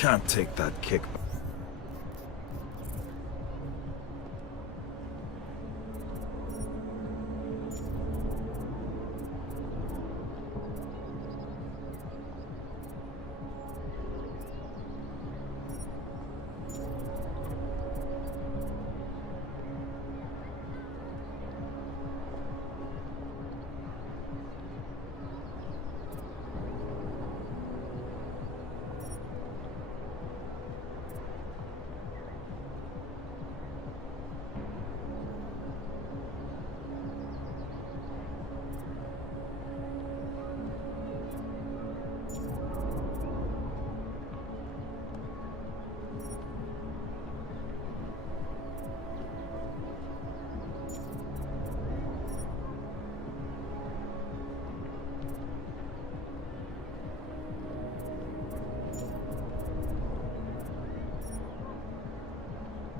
Can't take that kick.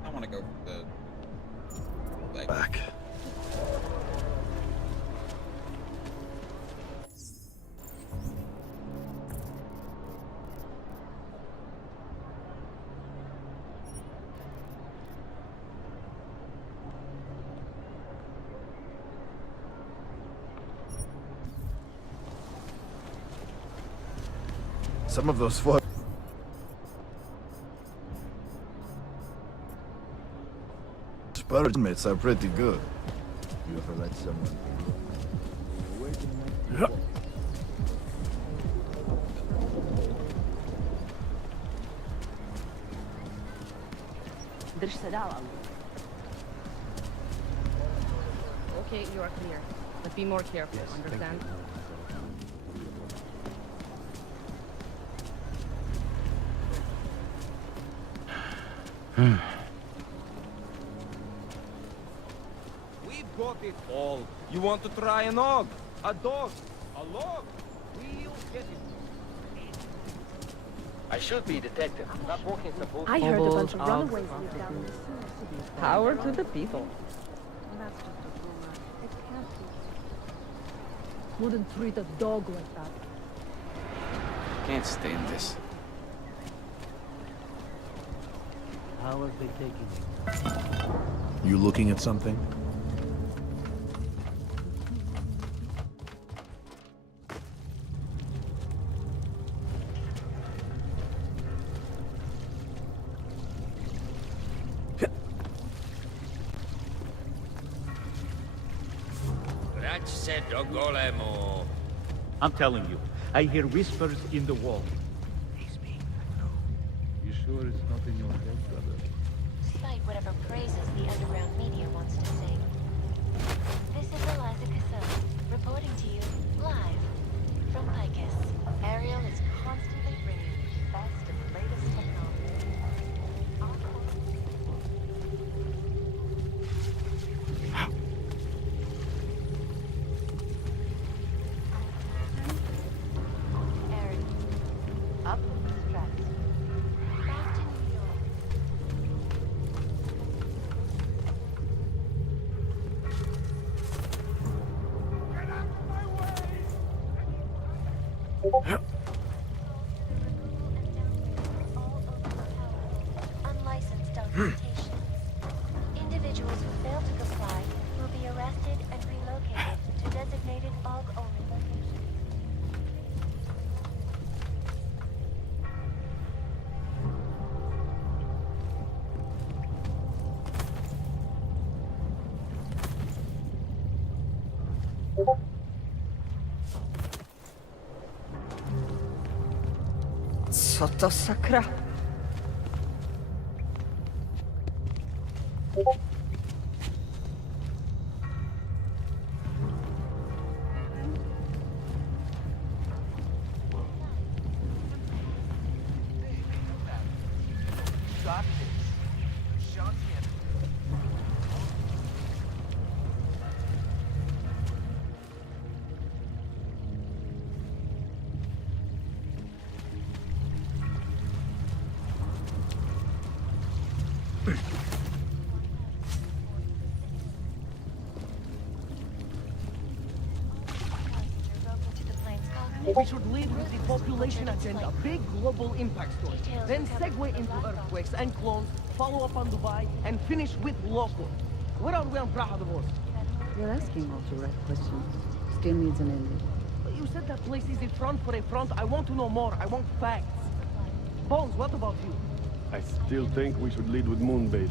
I want to go for the leg. Back. Some of those foot Spurs mates are pretty good. You ever let someone Okay, you are clear. But be more careful, understand? We've got it all. You want to try an og? A dog? A log? We'll get it. I should be a detective, not working supposed I heard a bunch of Hobos runaways of lived down in the sewer cities. Power to the people. That's just a rumor. It can't be. Wouldn't treat a dog like that. Can't stand this. How are they taking you? You looking at something? I'm telling you, I hear whispers in the wall. You sure it's not in your head, brother? Despite whatever praises the underground media wants to sing. This is Eliza Cassell, reporting to you live from Picus. Ariel is constantly bringing you the best and latest technology. Our Aaron, up with the strats. Back to New York. Unlicensed documentation. Individuals who fail to comply will be arrested and relocated to designated AUG-only locations. Co to sakra? We should lead with the population agenda, big global impact story. Then segue into earthquakes and clones, follow up on Dubai, and finish with local. Where are we on Praha Divorce? You're asking all the right questions. Still needs an ending. You said that place is a front for a front. I want to know more. I want facts. Bones, what about you? I still think we should lead with Moonbase.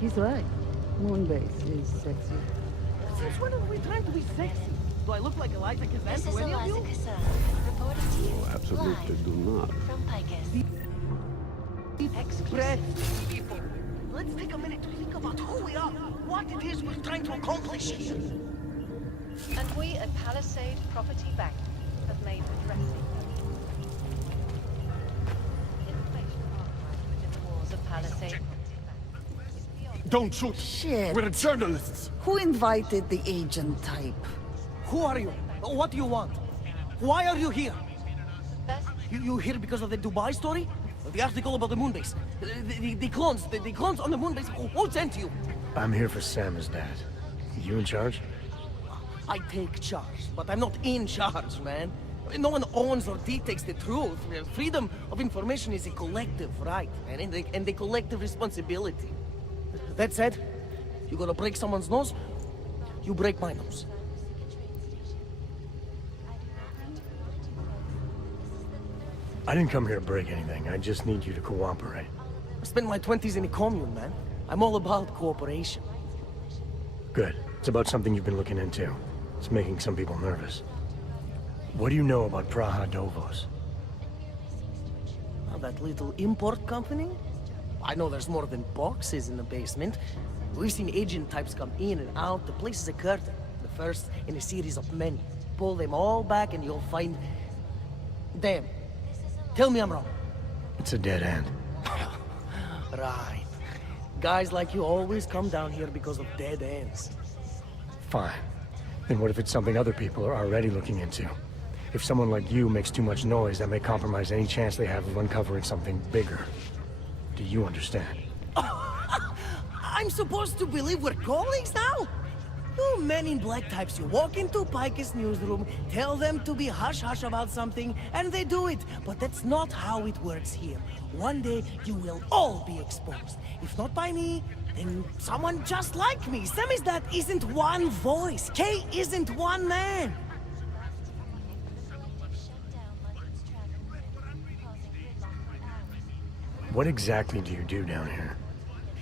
He's right. Moonbase is sexy. Since when are we trying to be sexy? Do I look like Eliza Kazan This to is any of Eliza you? Kazan, reporting to you Absolutely live do not. from Picus. Express people. Let's take a minute to think about who we are, what it is we're trying to accomplish here. And we at Palisade Property Bank have made addressing information archived within the walls of Palisade Property Bank. Don't shoot! Shit. We're journalists! Who invited the agent type? Who are you? What do you want? Why are you here? First, You here because of the Dubai story? The article about the moonbase? The clones, the clones on the moonbase? Who sent you? I'm here for Sam's dad. You in charge? I take charge, but I'm not in charge, man. No one owns or dictates the truth. Freedom of information is a collective right, man, and a collective responsibility. That said, you gonna break someone's nose? You break my nose. I didn't come here to break anything. I just need you to cooperate. I spent my 20s in a commune, man. I'm all about cooperation. Good. It's about something you've been looking into. It's making some people nervous. What do you know about Praha Dovos? Oh, that little import company? I know there's more than boxes in the basement. We've seen agent types come in and out. The place is a curtain. The first in a series of many. Pull them all back and you'll find... Damn. Tell me I'm wrong. It's a dead end. Right. Guys like you always come down here because of dead ends. Fine. Then what if it's something other people are already looking into? If someone like you makes too much noise, that may compromise any chance they have of uncovering something bigger. Do you understand? I'm supposed to believe we're colleagues now? You men in black types, you walk into Picus newsroom, tell them to be hush-hush about something, and they do it. But that's not how it works here. One day, you will all be exposed. If not by me, then someone just like me. Sammy's dad isn't one voice. Kay isn't one man. What exactly do you do down here?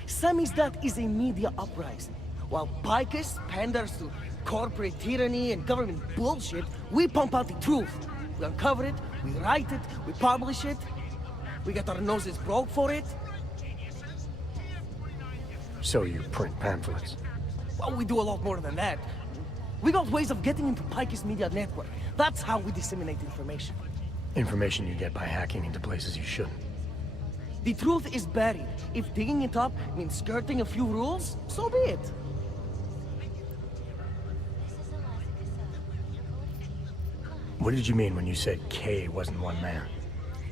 Sammy's dad is a media uprising. While Picus panders to corporate tyranny and government bullshit, we pump out the truth. We uncover it, we write it, we publish it. We get our noses broke for it. So you print pamphlets? Well, we do a lot more than that. We got ways of getting into Picus media network. That's how we disseminate information. Information you get by hacking into places you shouldn't. The truth is buried. If digging it up means skirting a few rules, so be it. What did you mean when you said K wasn't one man?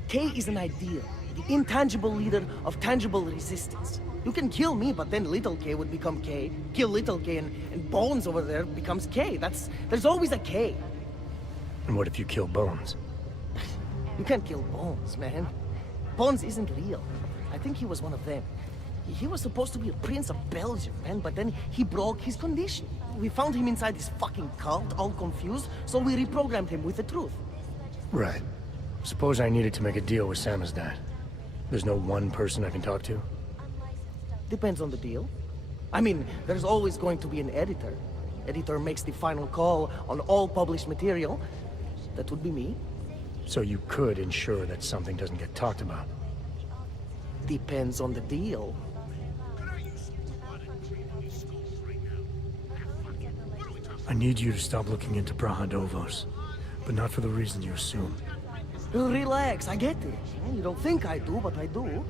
K is an idea, the intangible leader of tangible resistance. You can kill me, but then little K would become K. Kill little K and Bones over there becomes K. There's always a K. And what if you kill Bones? You can't kill Bones, man. Bones isn't real. I think he was one of them. He was supposed to be a prince of Belgium, man, but then he broke his condition. We found him inside this fucking cult, all confused, so we reprogrammed him with the truth. Right. Suppose I needed to make a deal with Sam's dad. There's no one person I can talk to? Depends on the deal. I mean, there's always going to be an editor. Editor makes the final call on all published material. That would be me. So you could ensure that something doesn't get talked about? Depends on the deal. I need you to stop looking into Praha Dovos, but not for the reason you assume. Relax, I get it. You don't think I do, but I do.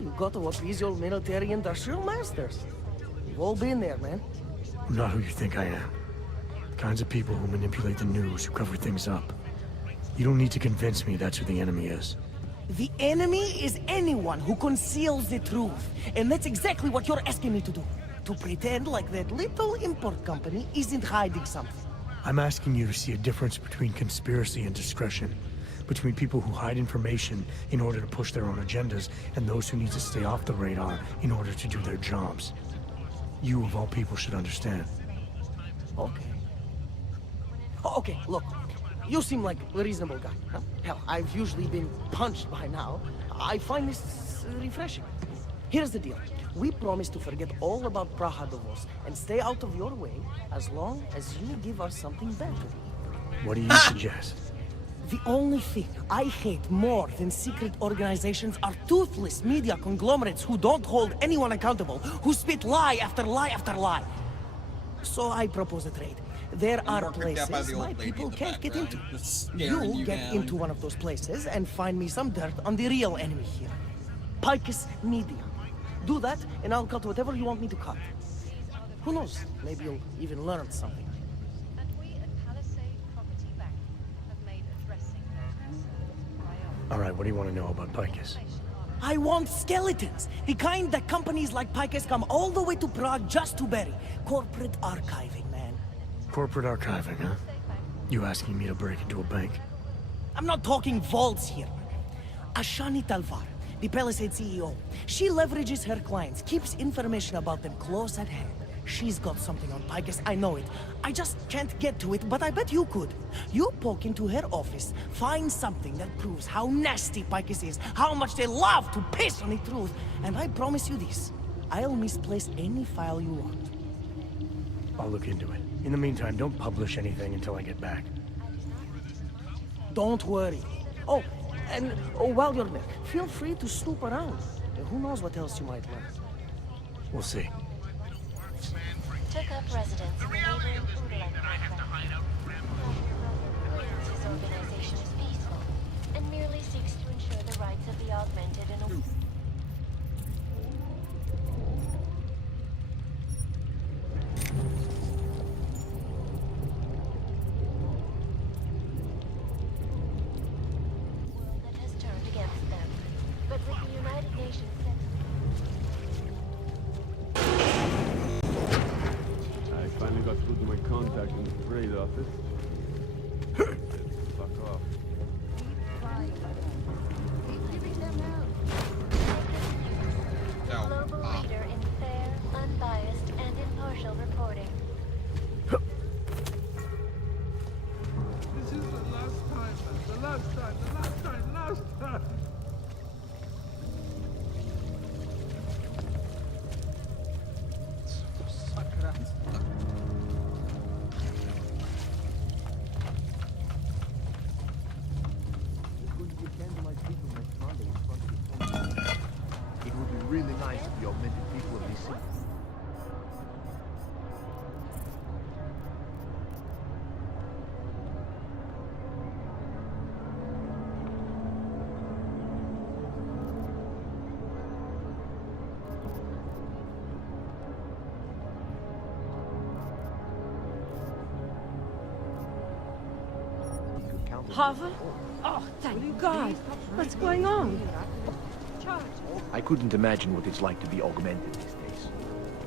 You got to appease your military-industrial masters. We've all been there, man. I'm not who you think I am. The kinds of people who manipulate the news, who cover things up. You don't need to convince me that's who the enemy is. The enemy is anyone who conceals the truth. And that's exactly what you're asking me to do. To pretend like that little import company isn't hiding something. I'm asking you to see a difference between conspiracy and discretion. Between people who hide information in order to push their own agendas and those who need to stay off the radar in order to do their jobs. You, of all people, should understand. Okay. Okay, look. You seem like a reasonable guy. Huh? Hell, I've usually been punched by now. I find this refreshing. Here's the deal. We promise to forget all about Prahadovos and stay out of your way as long as you give us something better. What do you suggest? The only thing I hate more than secret organizations are toothless media conglomerates who don't hold anyone accountable, who spit lie after lie after lie. So I propose a trade. There are places my people can't get into. You get into one of those places and find me some dirt on the real enemy here. Picus Media. Do that, and I'll cut whatever you want me to cut. Who knows? Maybe you'll even learn something. And we at Palisade Property Bank have made addressing those concerns a priority. All right, what do you want to know about Picus? I want skeletons! The kind that companies like Picus come all the way to Prague just to bury. Corporate archiving, man. Corporate archiving, huh? You asking me to break into a bank? I'm not talking vaults here. Ashani Talvar, the Palisade CEO. She leverages her clients, keeps information about them close at hand. She's got something on Picus, I know it. I just can't get to it, but I bet you could. You poke into her office, find something that proves how nasty Picus is, how much they love to piss on the truth, and I promise you this. I'll misplace any file you want. I'll look into it. In the meantime, don't publish anything until I get back. Don't worry. Oh, and while you're there, feel free to snoop around. Who knows what else you might learn. We'll see. Took up residence in the neighboring Udalek complex. His organization is peaceful and merely seeks to ensure the rights of the augmented and world that has turned against them. But with the United Nations I finally got through to my contact in the trade office. Fuck off. global leader in fair, unbiased, and impartial reporting. This is the last time, man. The last time, the last time, last time. It would be really nice if the augmented people of this city. Hava? Oh, thank God. What's going on? I couldn't imagine what it's like to be augmented these days.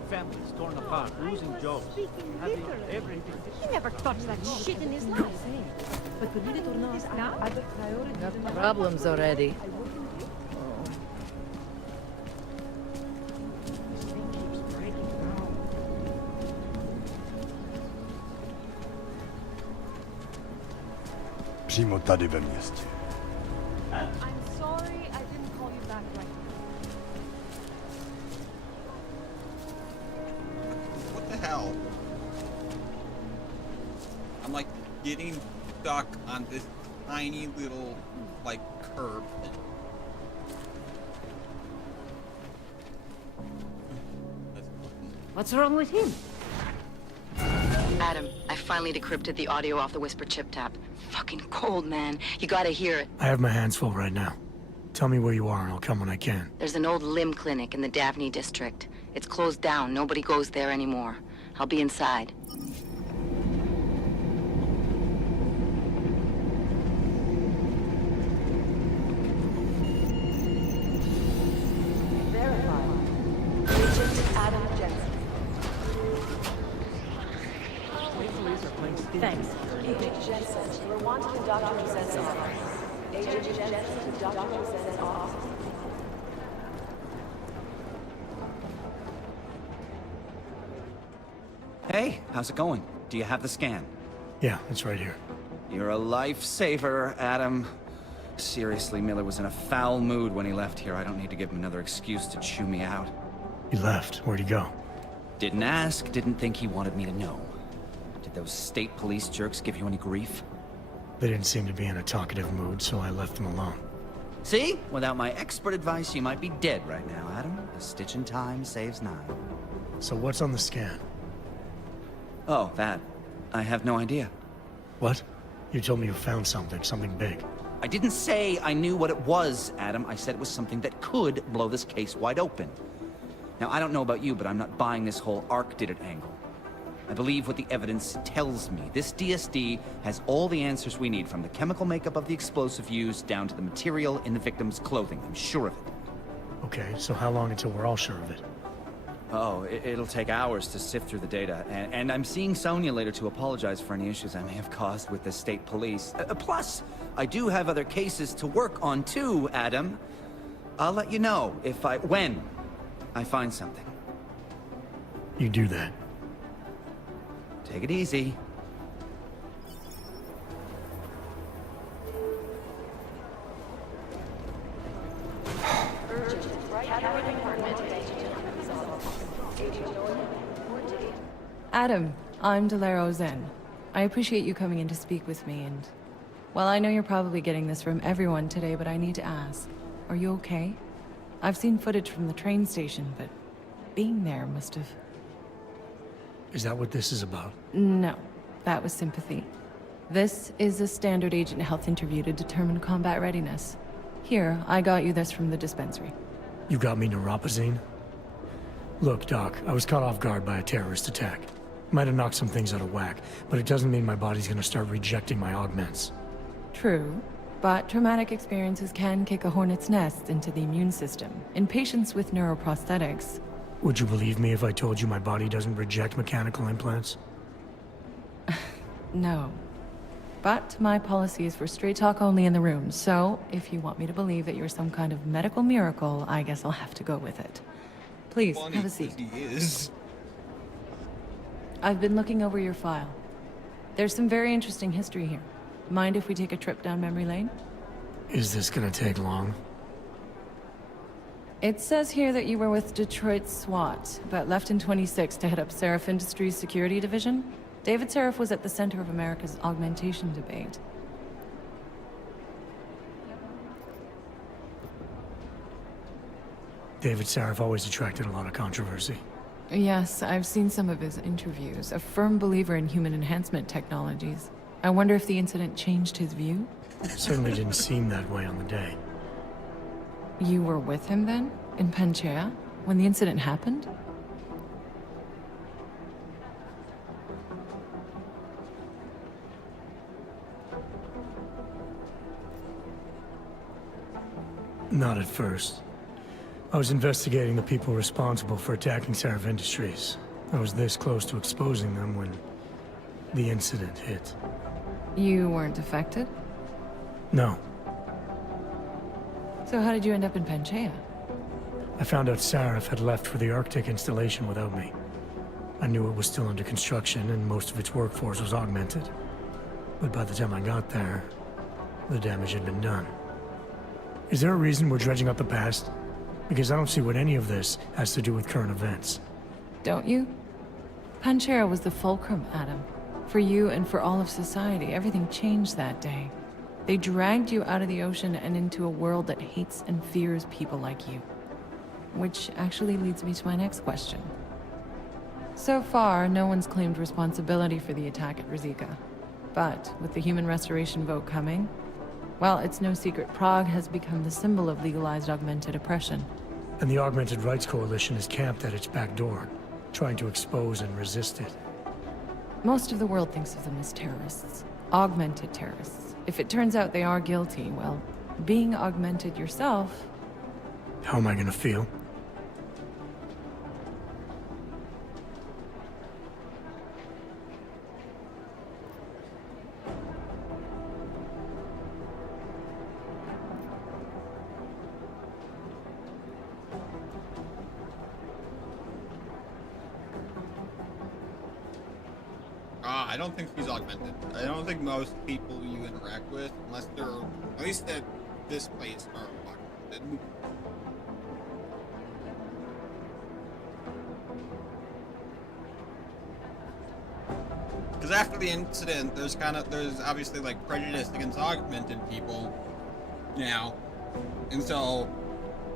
Families torn apart, losing jobs, having everything. He never touched that shit in his life. But believe it or not, now other priorities. Problems already. Přímo tady ve městě. I'm sorry I didn't call you back right What the hell? I'm like getting stuck on this tiny little like curb thing. What's wrong with him? Adam, I finally decrypted the audio off the Whisper chip tap. Fucking cold, man. You gotta hear it. I have my hands full right now. Tell me where you are and I'll come when I can. There's an old limb clinic in the Daphne district. It's closed down. Nobody goes there anymore. I'll be inside. Thanks. want to Dr. Rosette's office. Agent Jensen to Dr. Rosette's office. Hey, how's it going? Do you have the scan? Yeah, it's right here. You're a lifesaver, Adam. Seriously, Miller was in a foul mood when he left here. I don't need to give him another excuse to chew me out. He left. Where'd he go? Didn't ask, didn't think he wanted me to know. Did those state police jerks give you any grief? They didn't seem to be in a talkative mood, so I left them alone. See? Without my expert advice, you might be dead right now, Adam. A stitch in time saves 9. So what's on the scan? Oh, that. I have no idea. What? You told me you found something big. I didn't say I knew what it was, Adam. I said it was something that could blow this case wide open. Now, I don't know about you, but I'm not buying this whole Ark did it angle. I believe what the evidence tells me. This DSD has all the answers we need, from the chemical makeup of the explosive used down to the material in the victim's clothing. I'm sure of it. Okay, so how long until we're all sure of it? Oh, it'll take hours to sift through the data, and I'm seeing Sonia later to apologize for any issues I may have caused with the state police. Plus, I do have other cases to work on too, Adam. I'll let you know when I find something. You do that. Take it easy. Adam, I'm Delaro Zen. I appreciate you coming in to speak with me, and... well, I know you're probably getting this from everyone today, but I need to ask. Are you okay? I've seen footage from the train station, but being there must have... Is that what this is about? No, that was sympathy. This is a standard agent health interview to determine combat readiness. Here, I got you this from the dispensary. You got me neuropazine? Look, Doc, I was caught off guard by a terrorist attack. Might have knocked some things out of whack, but it doesn't mean my body's gonna start rejecting my augments. True, but traumatic experiences can kick a hornet's nest into the immune system. In patients with neuroprosthetics... Would you believe me if I told you my body doesn't reject mechanical implants? No. But my policy is for straight talk only in the room, so if you want me to believe that you're some kind of medical miracle, I guess I'll have to go with it. Please, have a seat. He is. I've been looking over your file. There's some very interesting history here. Mind if we take a trip down memory lane? Is this gonna take long? It says here that you were with Detroit SWAT, but left in 26 to head up Seraph Industries' security division. David Seraph was at the center of America's augmentation debate. David Seraph always attracted a lot of controversy. Yes, I've seen some of his interviews. A firm believer in human enhancement technologies. I wonder if the incident changed his view? It certainly didn't seem that way on the day. You were with him then? In Panchea? When the incident happened? Not at first. I was investigating the people responsible for attacking Seraph Industries. I was this close to exposing them when the incident hit. You weren't affected? No. So how did you end up in Panchea? I found out Seraph had left for the Arctic installation without me. I knew it was still under construction and most of its workforce was augmented. But by the time I got there, the damage had been done. Is there a reason we're dredging up the past? Because I don't see what any of this has to do with current events. Don't you? Panchea was the fulcrum, Adam. For you and for all of society, everything changed that day. They dragged you out of the ocean and into a world that hates and fears people like you. Which actually leads me to my next question. So far, no one's claimed responsibility for the attack at Rizika. But with the human restoration vote coming, well, it's no secret Prague has become the symbol of legalized augmented oppression. And the Augmented Rights Coalition is camped at its back door, trying to expose and resist it. Most of the world thinks of them as terrorists. Augmented terrorists. If it turns out they are guilty, well, being augmented yourself... How am I gonna feel? I don't think she's augmented. I don't think most people you interact with, unless they're, at least at this place, are augmented. Because after the incident, there's obviously like prejudice against augmented people now, and so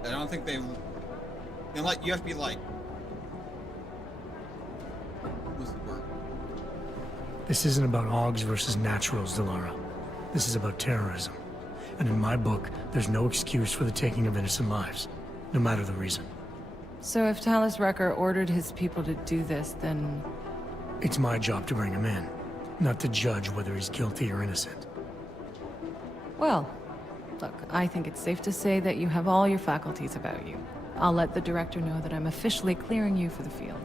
I don't think they've. Like you have to be like, what's the word? This isn't about Augs versus naturals, Delara. This is about terrorism. And in my book, there's no excuse for the taking of innocent lives, no matter the reason. So if Talus Wrecker ordered his people to do this, then... It's my job to bring him in, not to judge whether he's guilty or innocent. Well, look, I think it's safe to say that you have all your faculties about you. I'll let the director know that I'm officially clearing you for the field.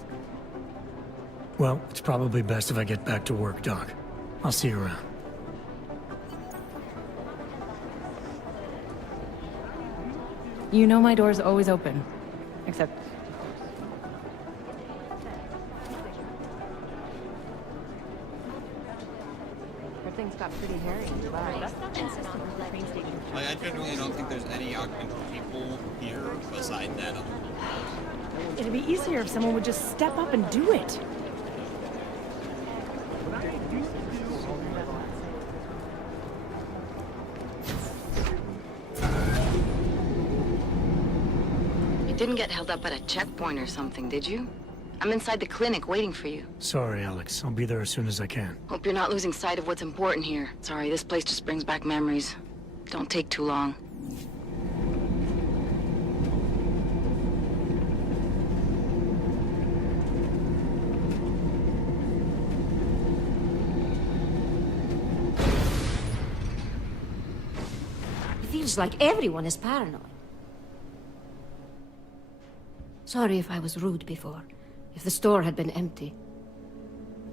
Well, it's probably best if I get back to work, Doc. I'll see you around. You know my door's always open. Except... Everything's got pretty hairy in Dubai. That's not consistent with the train station. Like, I genuinely don't think there's any augmented people here besides Adam. It'd be easier if someone would just step up and do it. You didn't get held up at a checkpoint or something, did you? I'm inside the clinic waiting for you. Sorry, Alex. I'll be there as soon as I can. Hope you're not losing sight of what's important here. Sorry, this place just brings back memories. Don't take too long. It feels like everyone is paranoid. Sorry if I was rude before. If the store had been empty.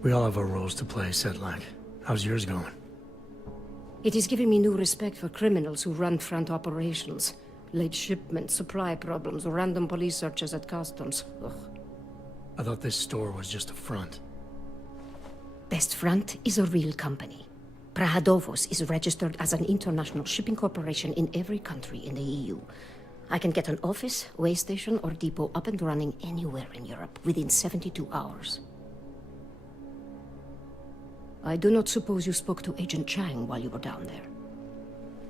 We all have our roles to play, Sedlak. How's yours going? It is giving me new respect for criminals who run front operations. Late shipments, supply problems, or random police searches at customs. Ugh. I thought this store was just a front. Best Front is a real company. Prahadovos is registered as an international shipping corporation in every country in the EU. I can get an office, way station, or depot up and running anywhere in Europe within 72 hours. I do not suppose you spoke to Agent Chang while you were down there.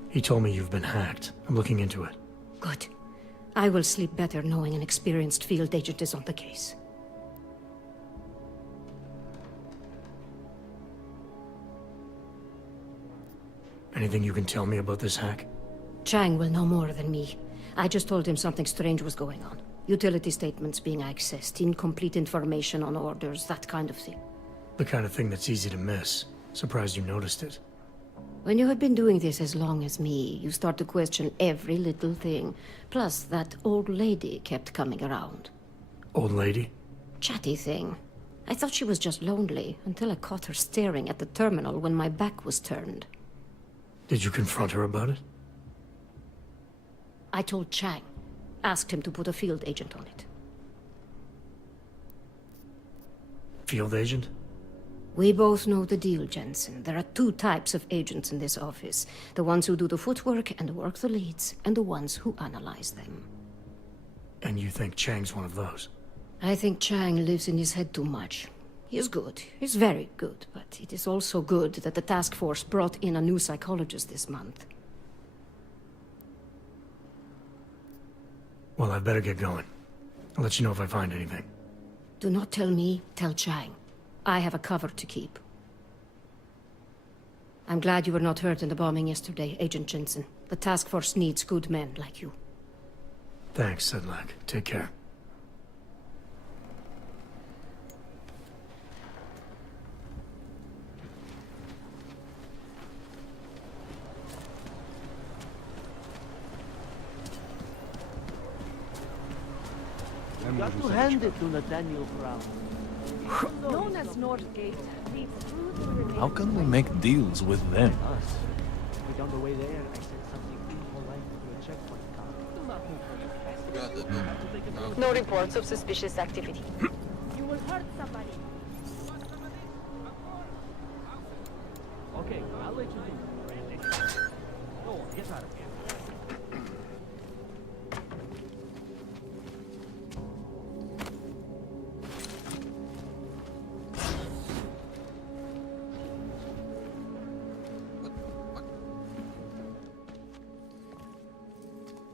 He told me you've been hacked. I'm looking into it. Good. I will sleep better knowing an experienced field agent is on the case. Anything you can tell me about this hack? Chang will know more than me. I just told him something strange was going on. Utility statements being accessed, incomplete information on orders, that kind of thing. The kind of thing that's easy to miss. Surprised you noticed it. When you have been doing this as long as me, you start to question every little thing. Plus, that old lady kept coming around. Old lady? Chatty thing. I thought she was just lonely, until I caught her staring at the terminal when my back was turned. Did you confront her about it? I told Chang. Asked him to put a field agent on it. Field agent? We both know the deal, Jensen. There are two types of agents in this office. The ones who do the footwork and work the leads, and the ones who analyze them. And you think Chang's one of those? I think Chang lives in his head too much. He is good. He's very good. But it is also good that the task force brought in a new psychologist this month. Well, I better get going. I'll let you know if I find anything. Do not tell me, tell Chang. I have a cover to keep. I'm glad you were not hurt in the bombing yesterday, Agent Jensen. The task force needs good men like you. Thanks, Sedlak. Take care. You got to hand it to Nathaniel Brown. Known as Northgate, How can we make deals with them? Us. But on the way there, I said something impolite to a checkpoint car. No reports of suspicious activity. You will hurt somebody.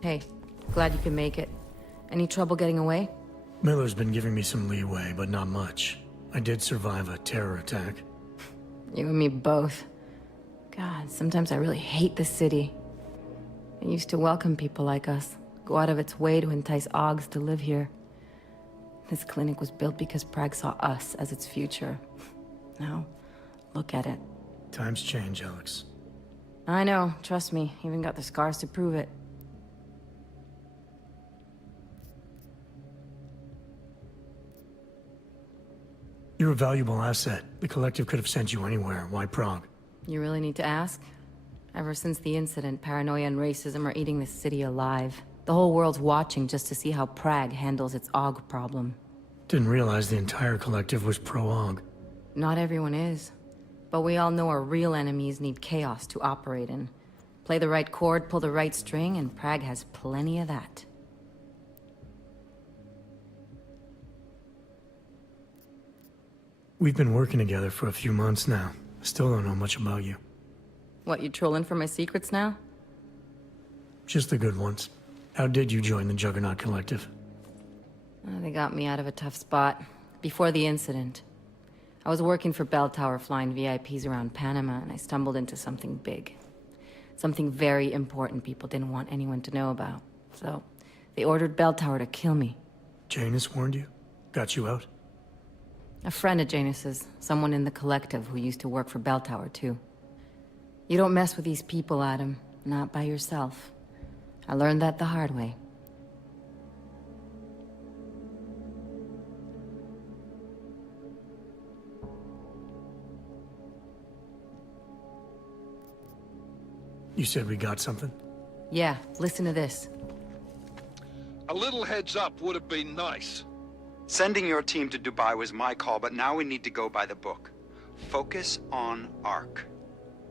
Hey, glad you can make it. Any trouble getting away? Miller's been giving me some leeway, but not much. I did survive a terror attack. You and me both. God, sometimes I really hate this city. It used to welcome people like us, go out of its way to entice Augs to live here. This clinic was built because Prague saw us as its future. Now, look at it. Times change, Alex. I know, trust me. Even got the scars to prove it. You're a valuable asset. The Collective could have sent you anywhere. Why Prague? You really need to ask? Ever since the incident, paranoia and racism are eating this city alive. The whole world's watching just to see how Prague handles its Aug problem. Didn't realize the entire Collective was pro-Aug. Not everyone is. But we all know our real enemies need chaos to operate in. Play the right chord, pull the right string, and Prague has plenty of that. We've been working together for a few months now. Still don't know much about you. What, you trolling for my secrets now? Just the good ones. How did you join the Juggernaut Collective? They got me out of a tough spot. Before the incident. I was working for Bell Tower flying VIPs around Panama, and I stumbled into something big. Something very important people didn't want anyone to know about. So, they ordered Bell Tower to kill me. Janus warned you? Got you out? A friend of Janus's, someone in the Collective who used to work for Bell Tower too. You don't mess with these people, Adam. Not by yourself. I learned that the hard way. You said we got something? Yeah, listen to this. A little heads up would have been nice. Sending your team to Dubai was my call, but now we need to go by the book. Focus on Ark.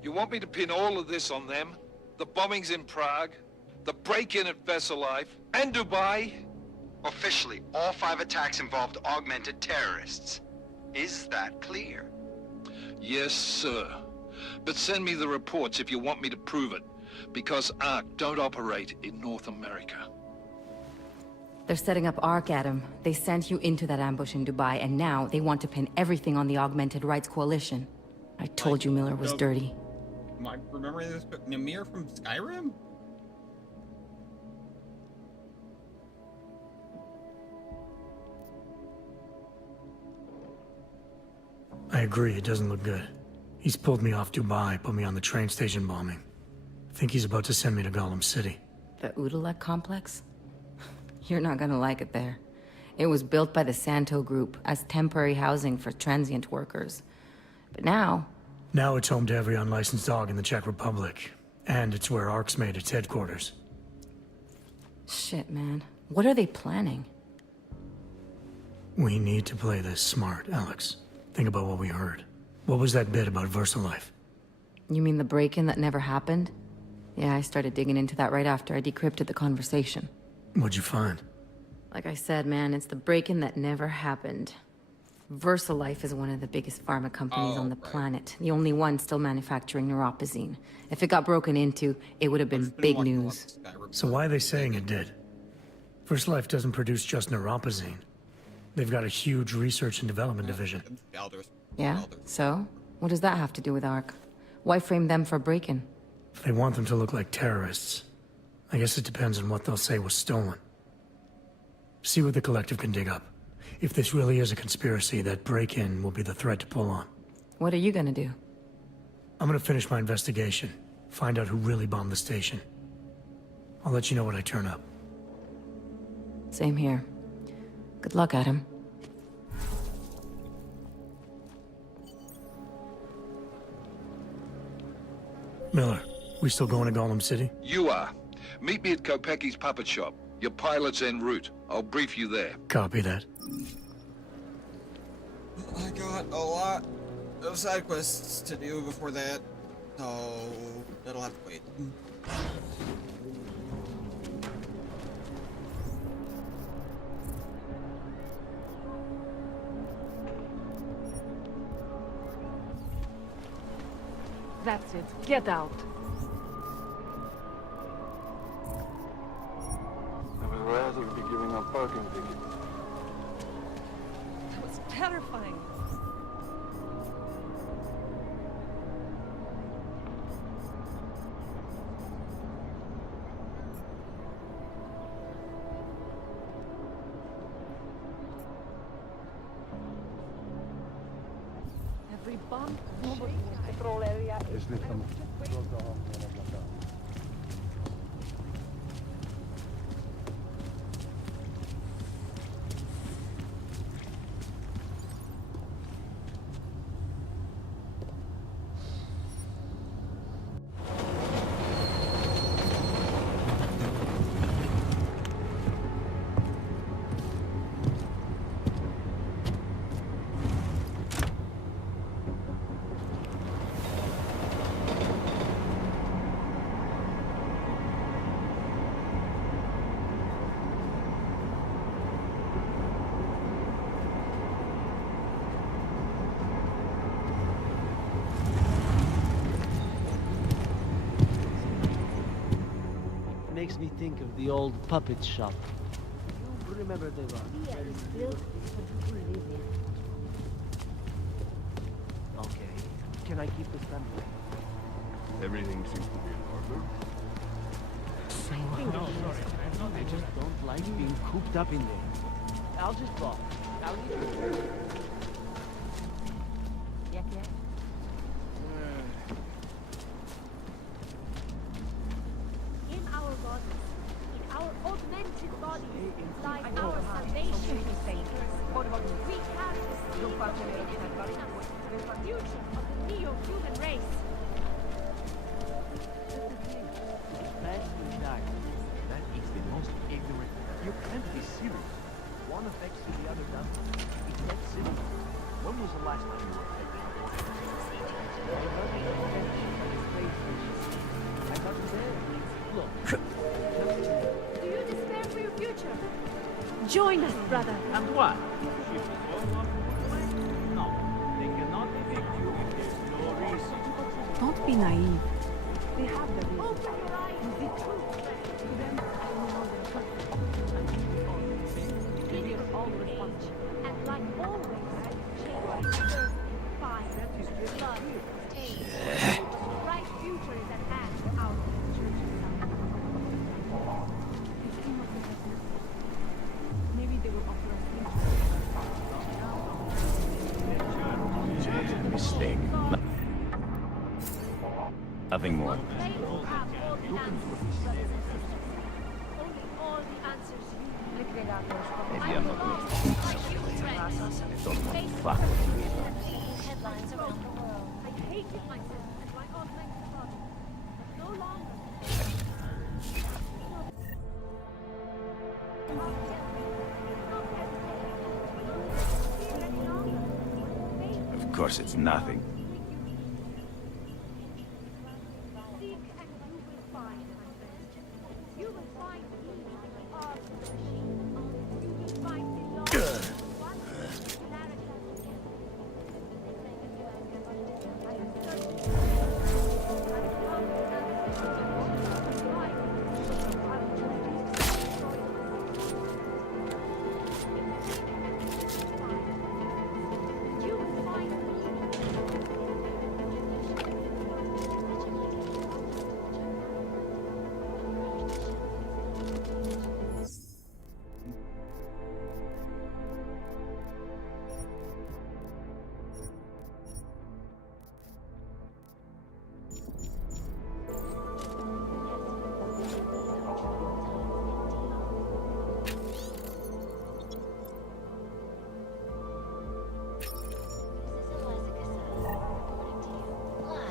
You want me to pin all of this on them? The bombings in Prague, the break-in at Vesellive, and Dubai? Officially, all 5 attacks involved augmented terrorists. Is that clear? Yes, sir. But send me the reports if you want me to prove it, because Ark don't operate in North America. They're setting up Ark, Adam. They sent you into that ambush in Dubai, and now they want to pin everything on the Augmented Rights Coalition. I told you Miller was dirty. Am I remembering this? Namir from Skyrim? I agree, it doesn't look good. He's pulled me off Dubai, put me on the train station bombing. I think he's about to send me to Gollum City. The Udalek complex? You're not gonna like it there. It was built by the Santo Group as temporary housing for transient workers. But now... Now it's home to every unlicensed dog in the Czech Republic. And it's where Ark's made its headquarters. Shit, man. What are they planning? We need to play this smart, Alex. Think about what we heard. What was that bit about Versalife? You mean the break-in that never happened? Yeah, I started digging into that right after I decrypted the conversation. What'd you find? Like I said, man, it's the break-in that never happened. Versalife is one of the biggest pharma companies on the planet. The only one still manufacturing neuropazine. If it got broken into, it would have been big news. So why are they saying it did? Versalife doesn't produce just neuropazine. They've got a huge research and development division. Yeah? So? What does that have to do with Ark? Why frame them for break-in? If they want them to look like terrorists, I guess it depends on what they'll say was stolen. See what the Collective can dig up. If this really is a conspiracy, that break-in will be the thread to pull on. What are you gonna do? I'm gonna finish my investigation. Find out who really bombed the station. I'll let you know when I turn up. Same here. Good luck, Adam. Miller, we still going to Gollum City? You are. Meet me at Kopecki's puppet shop. Your pilot's en route. I'll brief you there. Copy that. I got a lot of side quests to do before that, so that'll have to wait. That's it. Get out. on parking ticket. That was terrifying. Every bump, nobody in the control area is... Makes me think of the old puppet shop. You remember the one? Okay. Can I keep this family? Everything seems to be in order. No, sorry. I just don't like being cooped up in there. I'll just walk. I'll leave you. In our bodies, in our augmented bodies, lies our salvation. We carry the seed of the future of the neo-human race. That is the most ignorant. You can't be serious. One affects you, the other doesn't. It's that simple. When was the last time you were affected? I wasn't there. Look. Do you despair for your future? Join us, brother. And what? No, they cannot evict you if there's no reason. Don't be naive. They have the reason. Open your eyes to the truth. To them, I will know them perfectly. Give your all age, and like always, change earth, fire, blood, age. A bright future is at hand for our church. Maybe they will offer us Mistake. Nothing more. They will have all the answers, brothers and sisters. Only all the answers you need. Maybe I'm not My new friend. I don't want to fuck with you either. Headlines around the world. I hated myself and my augmented body. But no longer. Of course it's nothing. Seek and you will find, my friend. You will find me of the machine. You will find the law. What? Clarity. I am certain. You will find me.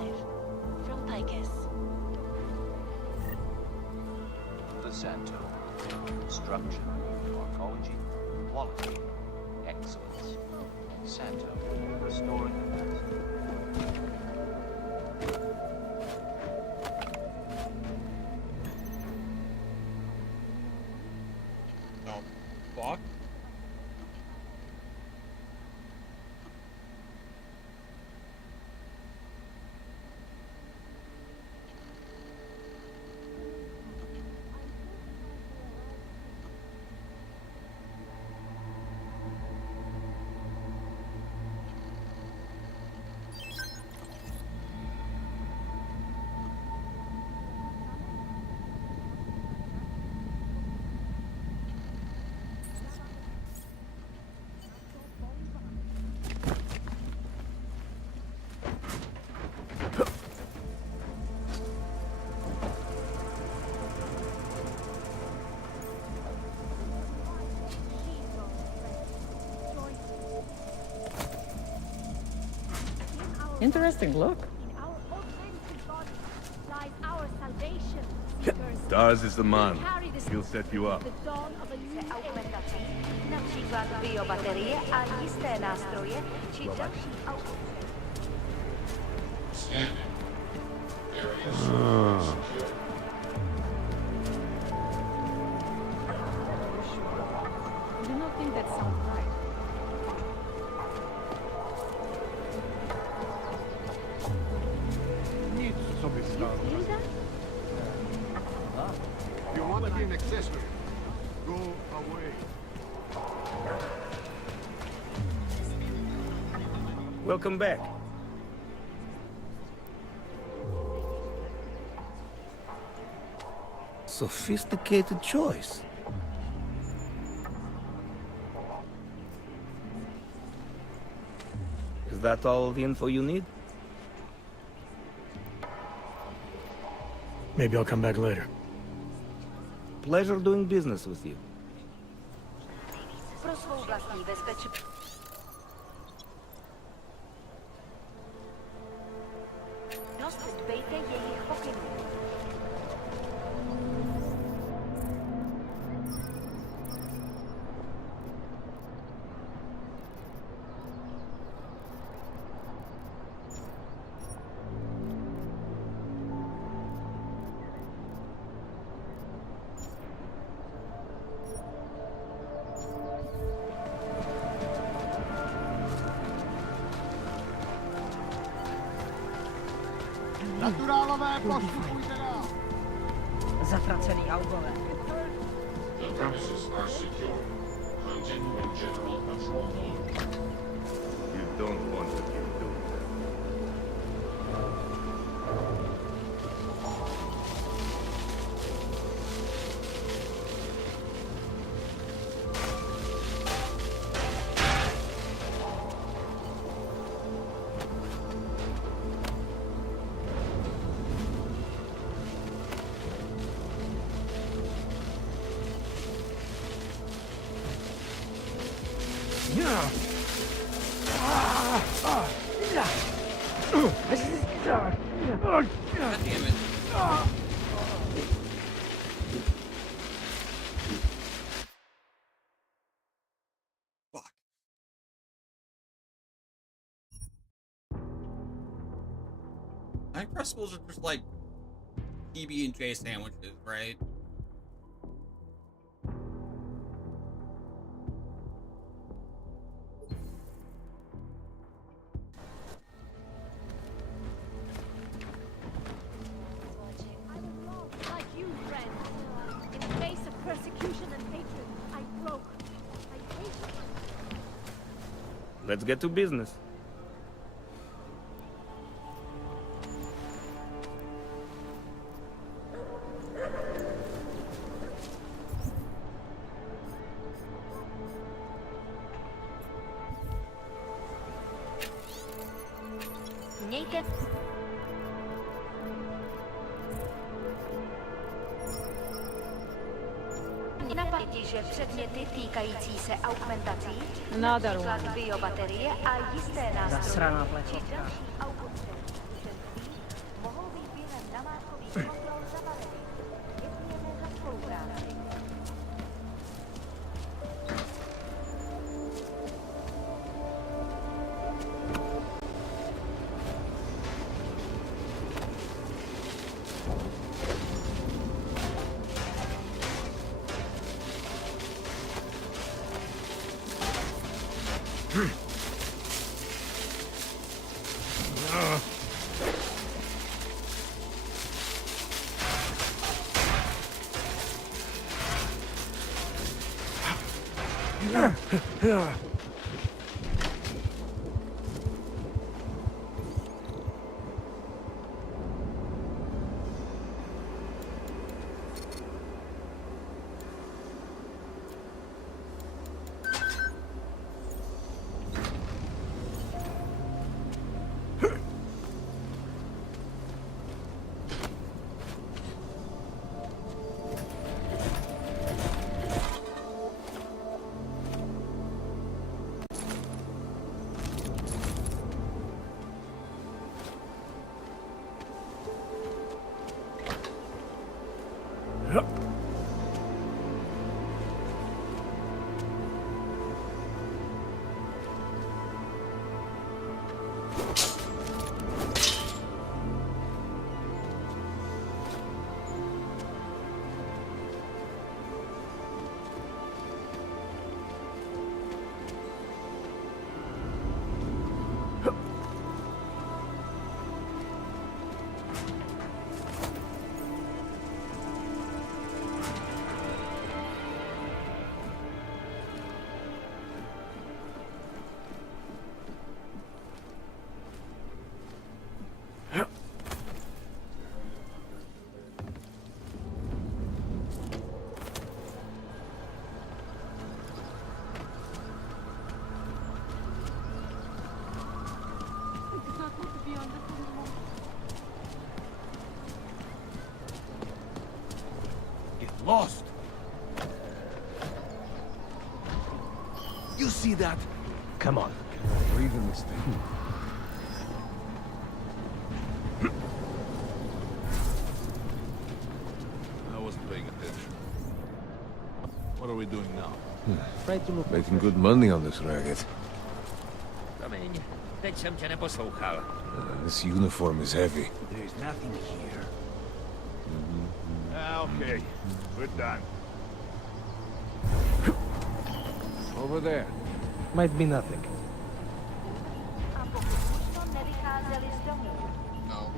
live from Picus. The Santo. Structure, morphology, quality, excellence. Santo, restoring the past. Oh, fuck. Interesting look. In our augmented body lies our salvation. Stars is the man. He'll set you up. The dawn of a new Augmentací, například biobaterie a jisté nástroje, či další I do not think that sounds right. Nic sobie stało. If you want to be an accessory, go away. Welcome back. Sophisticated choice. Is that all the info you need? Maybe I'll come back later. Pleasure doing business with you. pro svou vlastní bezpečnost. Dbejte jejich pokynů. Naturálové, postupujte dál. Zatracený albové. The premises are secure. Continue in general control mode. You don't want to keep doing that. God damn it. Fuck. Uncrustables are just like PB&J sandwiches, right? like you, friend. In the face of persecution and hatred, I broke. I hated Let's get to business. Mějte... Napadni, že předměty týkající se augmentací, například biobaterie a jisté nástroje, Zasraná či plechovka. další augmentační mohou být během namátkových kontrol zabaveny. Děkujeme za spolupráci. Lost! You see that? Come on. Breathe in this thing. I wasn't paying attention. What are we doing now? Making good money on this racket. This uniform is heavy. There's nothing here. Okay, we're done. Over there. Might be nothing. A pokud už to nevycházeli z domu. No.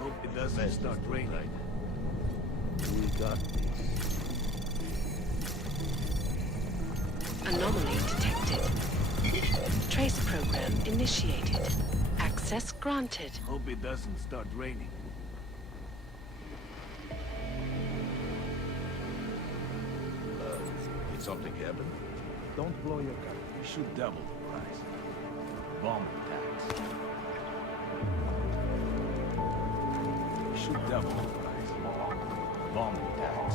Hope it doesn't start raining. We got Anomaly detected. Trace program initiated. Access granted. Hope it doesn't start raining. Did something happen? Don't blow your gun. We should double the price. Bomb tax. We should double the price. Bomb tax.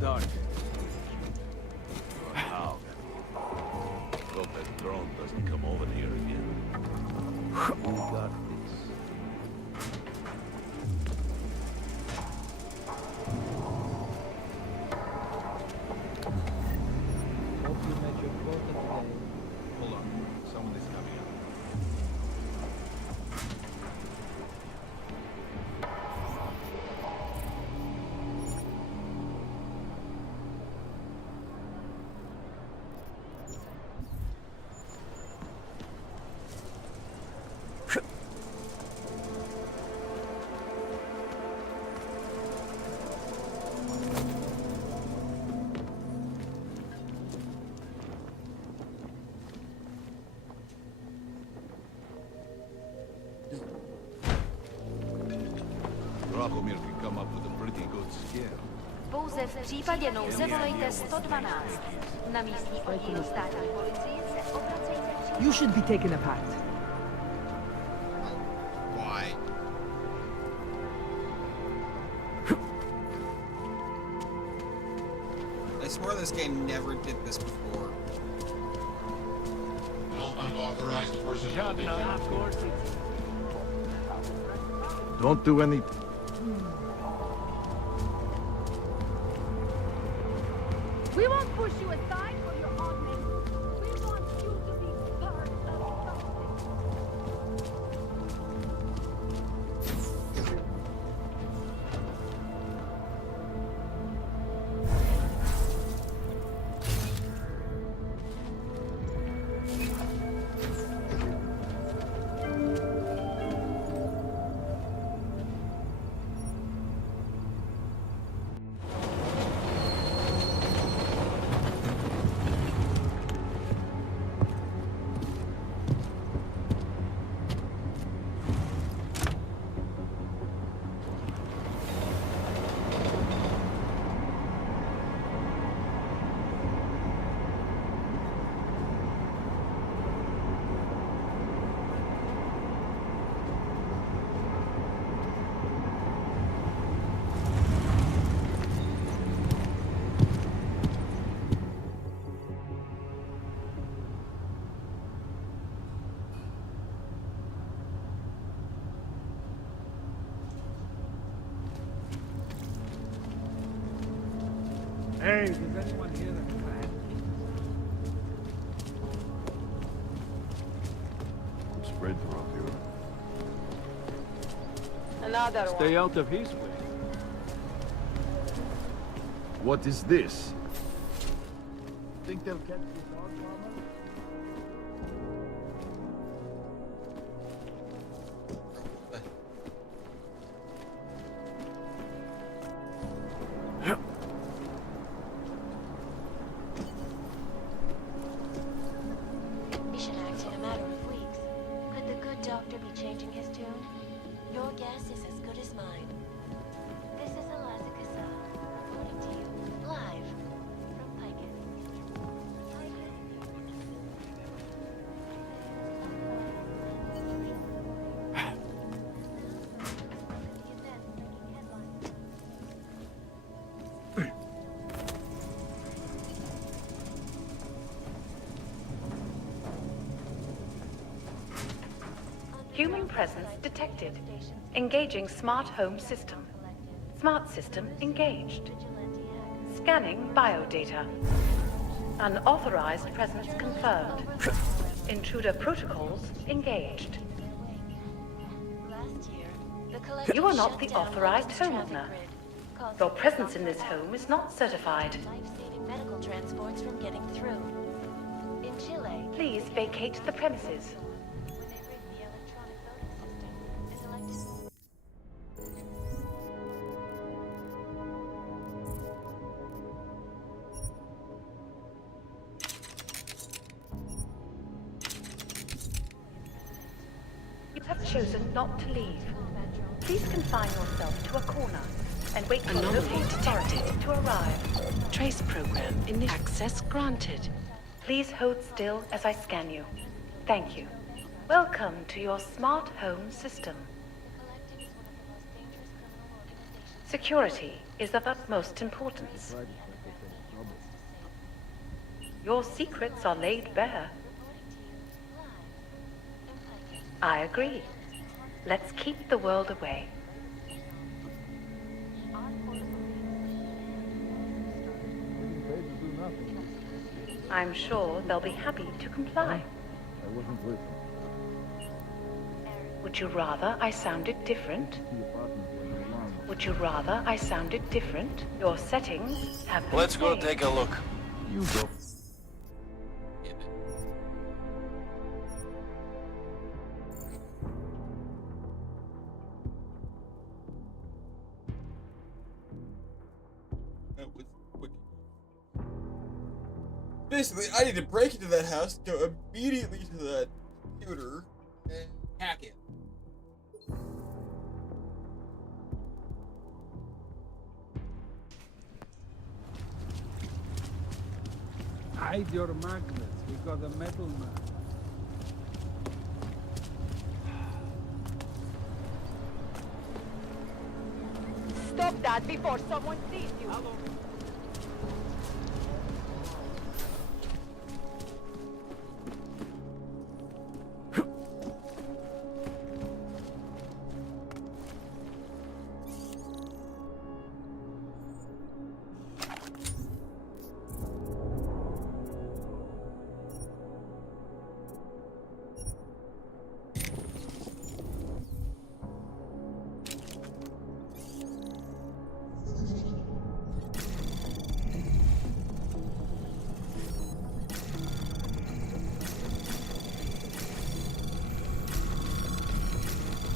Dark. Wow. Hope that drone doesn't come over here again. We got this. Hope you met your quota today. Hold on. Someone is coming up. Drahomir can come up with a pretty good scare. Pouze v případě nouze volejte 112. Na místní oddíl státní policie se obracejte přímo. You should be taken apart. Why? I swear this game never did this before. No unauthorized personnel. Don't do any... We won't push you aside for your augment. We want you to be part of something. Hey, does anyone hear the clan? Spread from up here. Another Stay out of his way. What is this? Think they'll catch you, dog mama? event in a matter of weeks. Could the good doctor be changing his tune? Your guess is as good as mine. This is Eliza Cassell, reporting to you live from Picus. Human presence detected. Engaging smart home system. Smart system engaged. Scanning biodata. Unauthorized presence confirmed. Intruder protocols engaged. You are not the authorized homeowner. Your presence in this home is not certified. Life-saving medical transports from getting through. In Chile, Please vacate the premises. You have chosen not to leave. Please confine yourself to a corner and wait for Anomaly local authorities to arrive. Trace program access granted. Please hold still as I scan you. Thank you. Welcome to your smart home system. Security is of utmost importance. Your secrets are laid bare. I agree. Let's keep the world away. I'm sure they'll be happy to comply. I wasn't listening. Would you rather I sounded different? Would you rather I sounded different? Your settings have been Let's go saved. take a look. You go. That was wicked. Basically, I need to break into that house, go immediately to that computer, and hack it. Hide your magnets. We got a metal man. Stop that before someone sees you.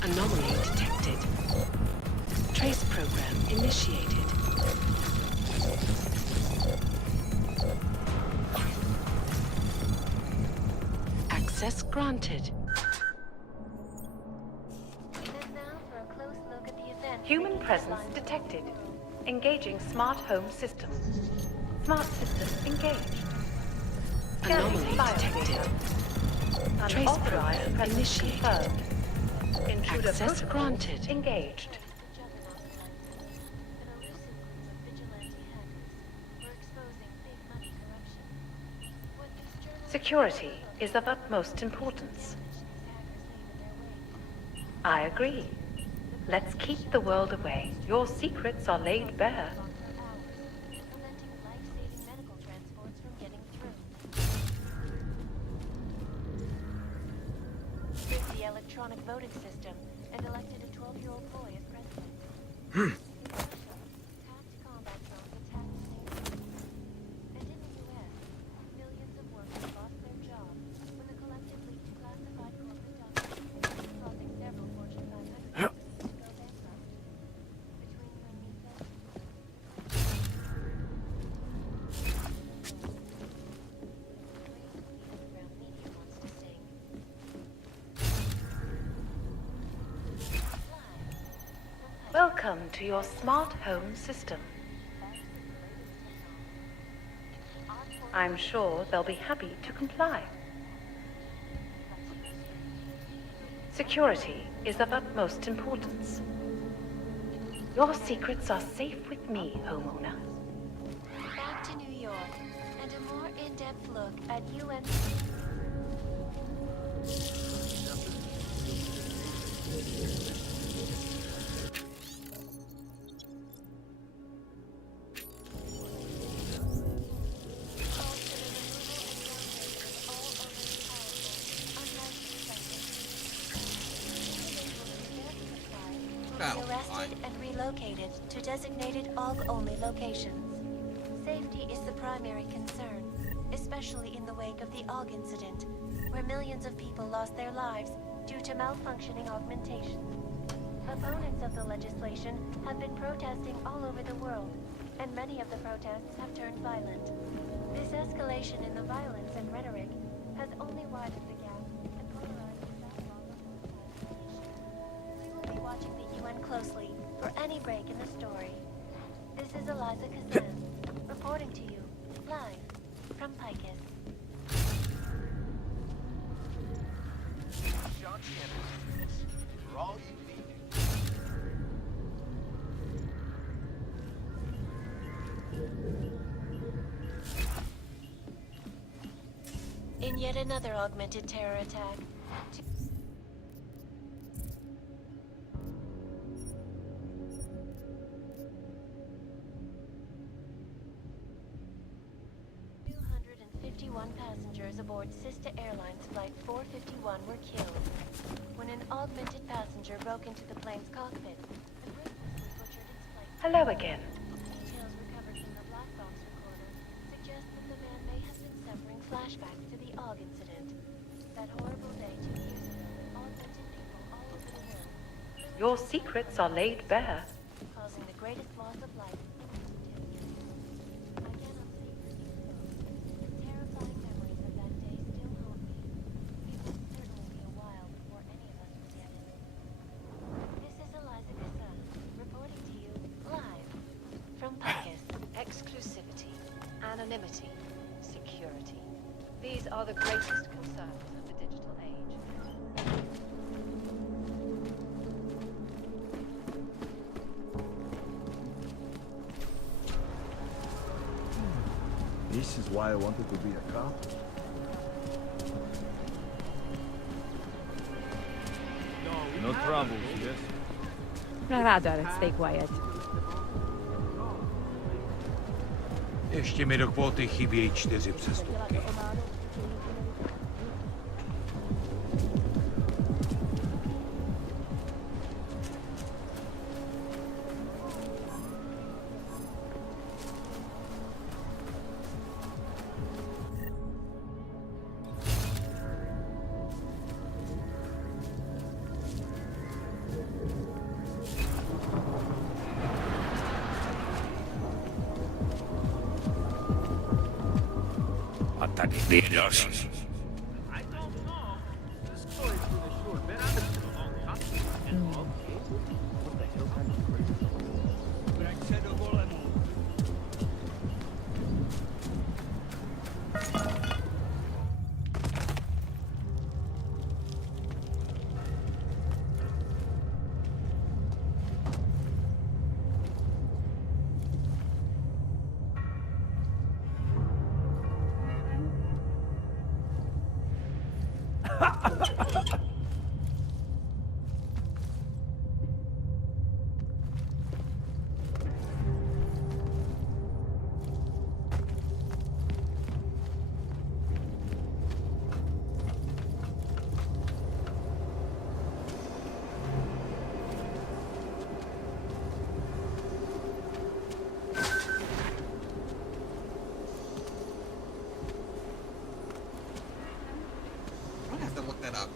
Anomaly detected. Trace program initiated. Access granted. Human presence detected. Engaging smart home system. Smart system engaged. Anomaly detected. Trace program initiated. Confirmed. Intruder access granted. Engaged. Security is of utmost importance. I agree. Let's keep the world away. Your secrets are laid bare. The electronic voting system and elected a 12-year-old boy as president. Tasked combat zones attacked the same city. And in the U.S., millions of workers lost their jobs when the collective leaked classified corporate documents, causing several Fortune 500 companies to go bankrupt. Between you and me, Fed, underground media wants to sing. Welcome to your smart home system. I'm sure they'll be happy to comply. Security is of utmost importance. Your secrets are safe with me, homeowner. Back to New York, and a more in-depth look at UN. Arrested and relocated to designated AUG-only locations. Safety is the primary concern, especially in the wake of the AUG incident, where millions of people lost their lives due to malfunctioning augmentation. Opponents of the legislation have been protesting all over the world, and many of the protests have turned violent. This escalation in the violence and rhetoric has only widened the gap and polarized the backlog of we will be watching the UN closely for any break in the story. This is Eliza Kazan, reporting to you, live, from Picus. For all you need. In yet another augmented terror attack, passengers aboard Sister Airlines Flight 451 were killed when an augmented passenger broke into the plane's cockpit. The ruthlessly butchered its flight. Hello again. Details recovered from the black box recorder suggest that the man may have been suffering flashbacks to the AUG incident. That horrible day 2 years ago that augmented people all over the world. Your secrets are laid bare. Causing the greatest loss of life in recent history. I cannot say for these folks. The terrifying memories of that day still haunt me. It will certainly be a while before any of us forget it. This is Eliza Kazan, reporting to you live from Picus. Exclusivity, anonymity, security. These are the greatest concerns of the digital age. This is why I wanted to be a cop. No troubles, yes? Rather, stay quiet. Ještě mi do kvóty chybějí 4 přestupky. A tady je další.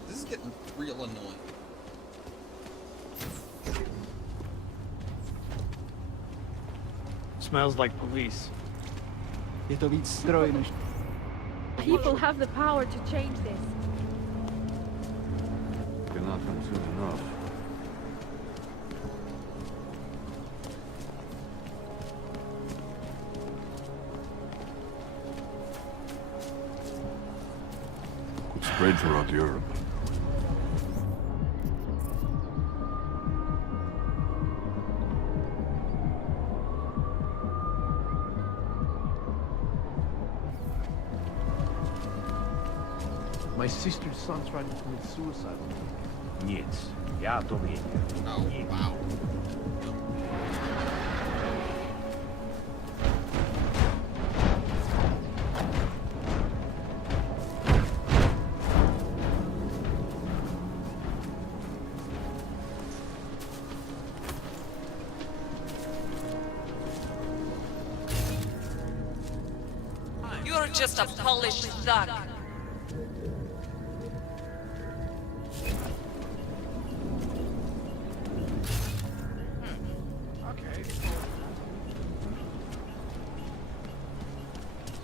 This is getting real annoying. Smells like police. Je to víc stroj než... People have the power to change this. Cannot come soon enough. spread throughout Europe. My sister's son tried to commit suicide. Nic. Ja to wiedziałem. Oh, wow. You're just a Polish thug. Okay.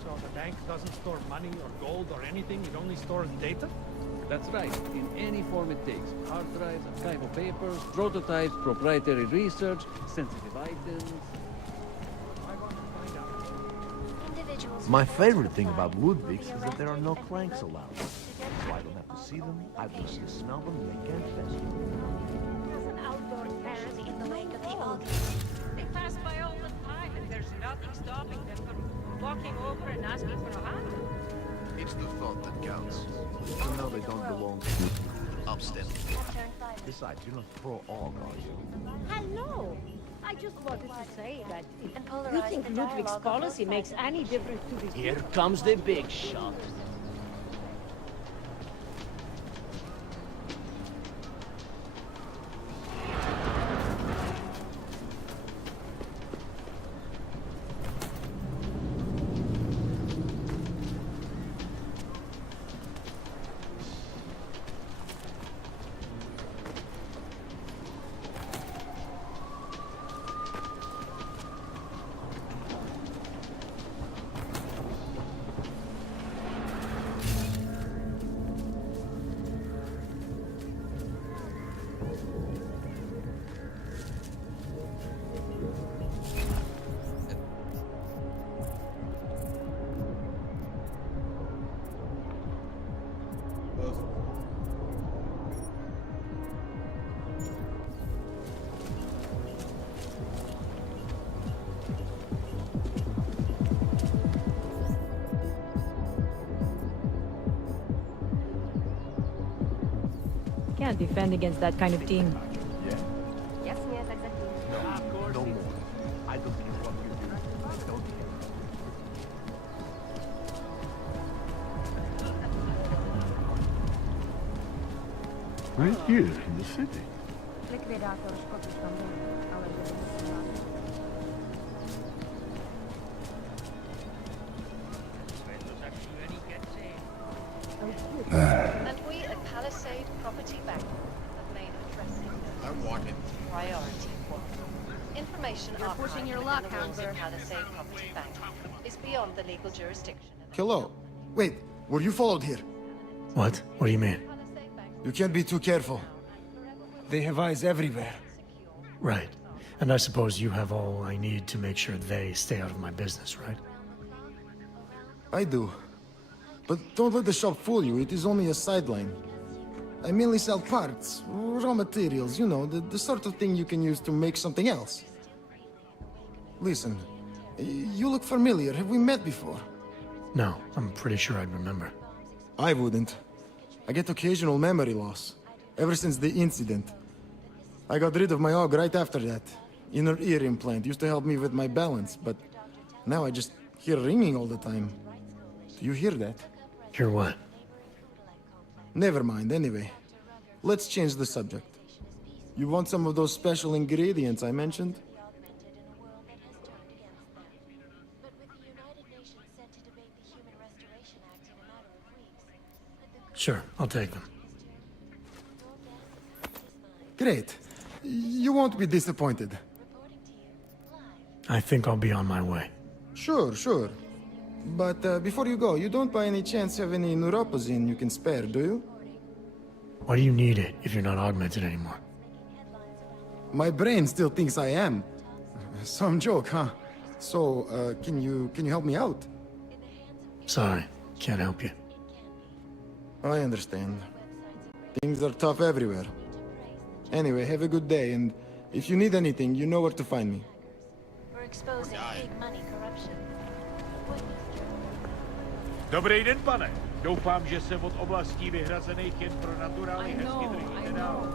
So the bank doesn't store money or gold or anything, it only stores data? That's right, in any form it takes. Hard drives, archival papers, prototypes, proprietary research, sensitive items. My favorite thing about Ludwig's is that there are no cranks allowed. So I don't have to see them, I don't have to smell them, and they can't fester. There's an outdoor tent in the wake of the August. They pass by all the time, and there's nothing stopping them from walking over and asking for a hand. It's the thought that counts. Even though they don't belong to upstep. Besides, you're not pro-AUG, are you? Hello! I just wanted to say that if polarize you think the Ludwig's dialogue on policy both makes sides. any difference to these Here comes the big shot. Can't defend against that kind of team. Yes, yes, exactly. No more. I don't care what you do. I don't care. Right here in the city. Likwidátor szkodliwą ale And we at Palisade Property Bank have made addressing I'm walking. priority one. Information You're pushing your luck, in the rules of Amber. Palisade Property Bank is beyond the legal jurisdiction. Hello. Wait, were you followed here? What? What do you mean? You can't be too careful. They have eyes everywhere. Right. And I suppose you have all I need to make sure they stay out of my business, right? I do. But don't let the shop fool you, it is only a sideline. I mainly sell parts, raw materials, you know, the sort of thing you can use to make something else. Listen, you look familiar. Have we met before? No, I'm pretty sure I'd remember. I wouldn't. I get occasional memory loss. Ever since the incident. I got rid of my AUG right after that. Inner ear implant used to help me with my balance, but now I just hear ringing all the time. Do you hear that? Hear what? Never mind, anyway. Let's change the subject. You want some of those special ingredients I mentioned? Sure, I'll take them. Great. You won't be disappointed. I think I'll be on my way. Sure, sure. But before you go, you don't by any chance have any neuropozyne you can spare, do you? Why do you need it if you're not augmented anymore? My brain still thinks I am. Some joke, huh? So, can you help me out? Sorry, can't help you. I understand. Things are tough everywhere. Anyway, have a good day, and if you need anything, you know where to find me. We're exposing big money corruption. Dobrý den, pane. Doufám, že se od oblastí vyhrazených jen pro naturály hezky držíte dál.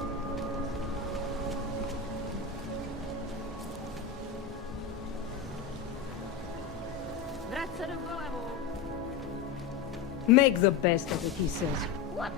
Vrať se do kolevu. Make the best of it, he says. What?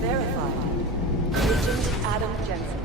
Verified. Agent Adam Jensen.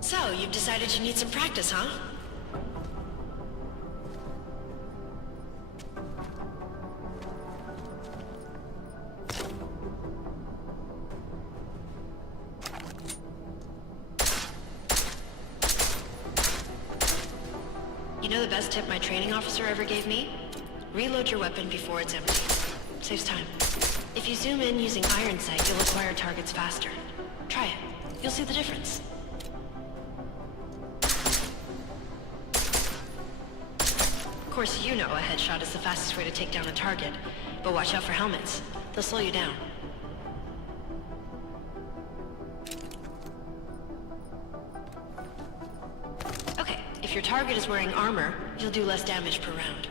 So, you've decided you need some practice, huh? You know the best tip my training officer ever gave me? Reload your weapon before it's empty. Saves time. If you zoom in using iron sight, you'll acquire targets faster. Try it. You'll see the difference. Of course, you know a headshot is the fastest way to take down a target, but watch out for helmets. They'll slow you down. Okay, if your target is wearing armor, you'll do less damage per round.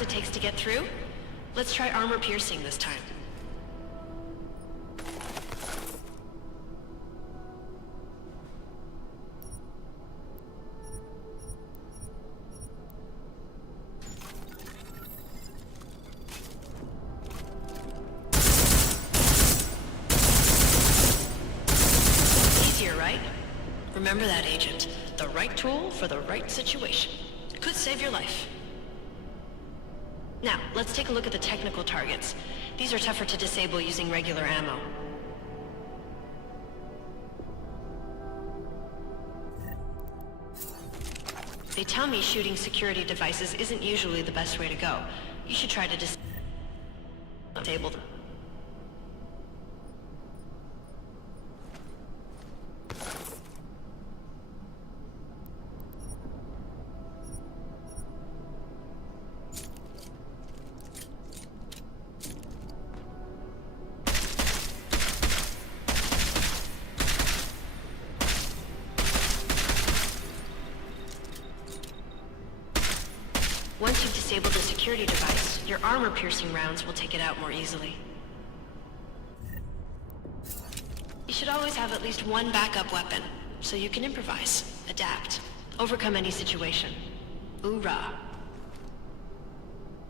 It takes to get through? Let's try armor piercing this time. Easier, right? Remember that, Agent. The right tool for the right situation. Could save your life. Now, let's take a look at the technical targets. These are tougher to disable using regular ammo. They tell me shooting security devices isn't usually the best way to go. You should try to disable them. Once you've disabled the security device, your armor-piercing rounds will take it out more easily. You should always have at least one backup weapon, so you can improvise, adapt, overcome any situation. Hoorah!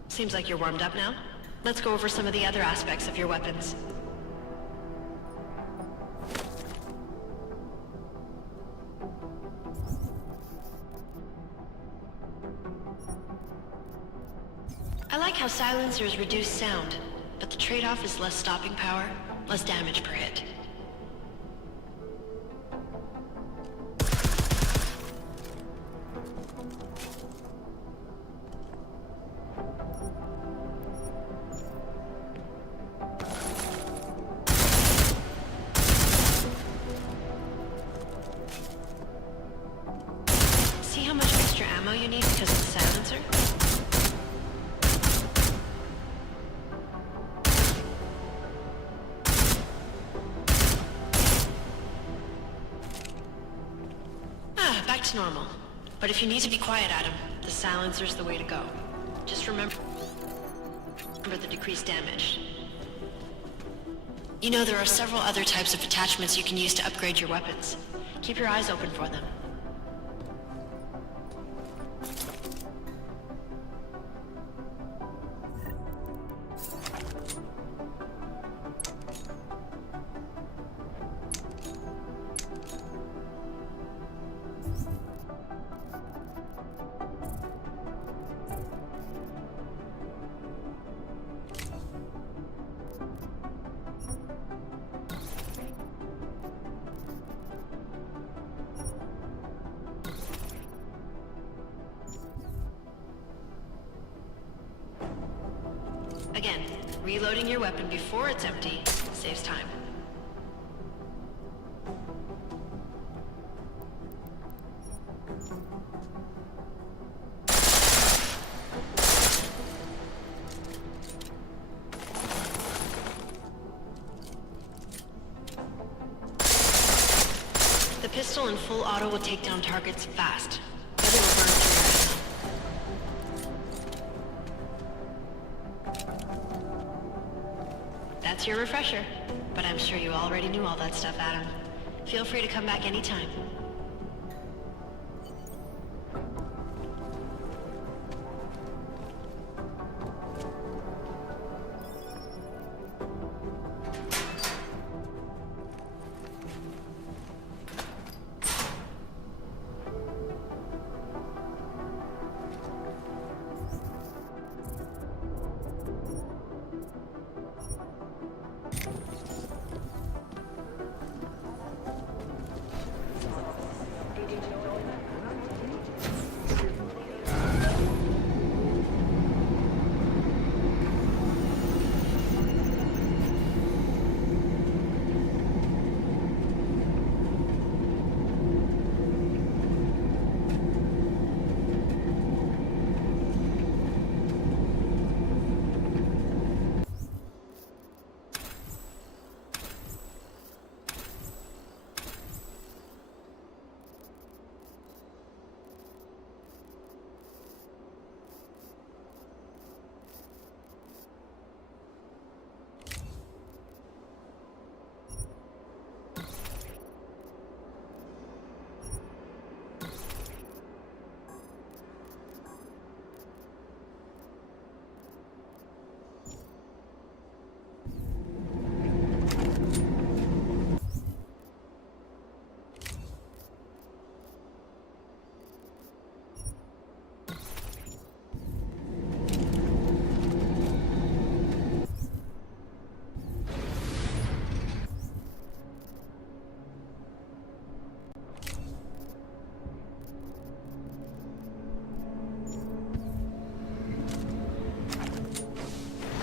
Seems like you're warmed up now. Let's go over some of the other aspects of your weapons. I like how silencers reduce sound, but the trade-off is less stopping power, less damage per hit. See how much extra ammo you need because of the silencer? Back to normal. But if you need to be quiet, Adam, the silencer's the way to go. Just remember the decreased damage. You know, there are several other types of attachments you can use to upgrade your weapons. Keep your eyes open for them. Again, reloading your weapon before it's empty saves time. The pistol in full auto will take down targets fast. The other will burn through your ammo. That's your refresher, but I'm sure you already knew all that stuff, Adam. Feel free to come back anytime.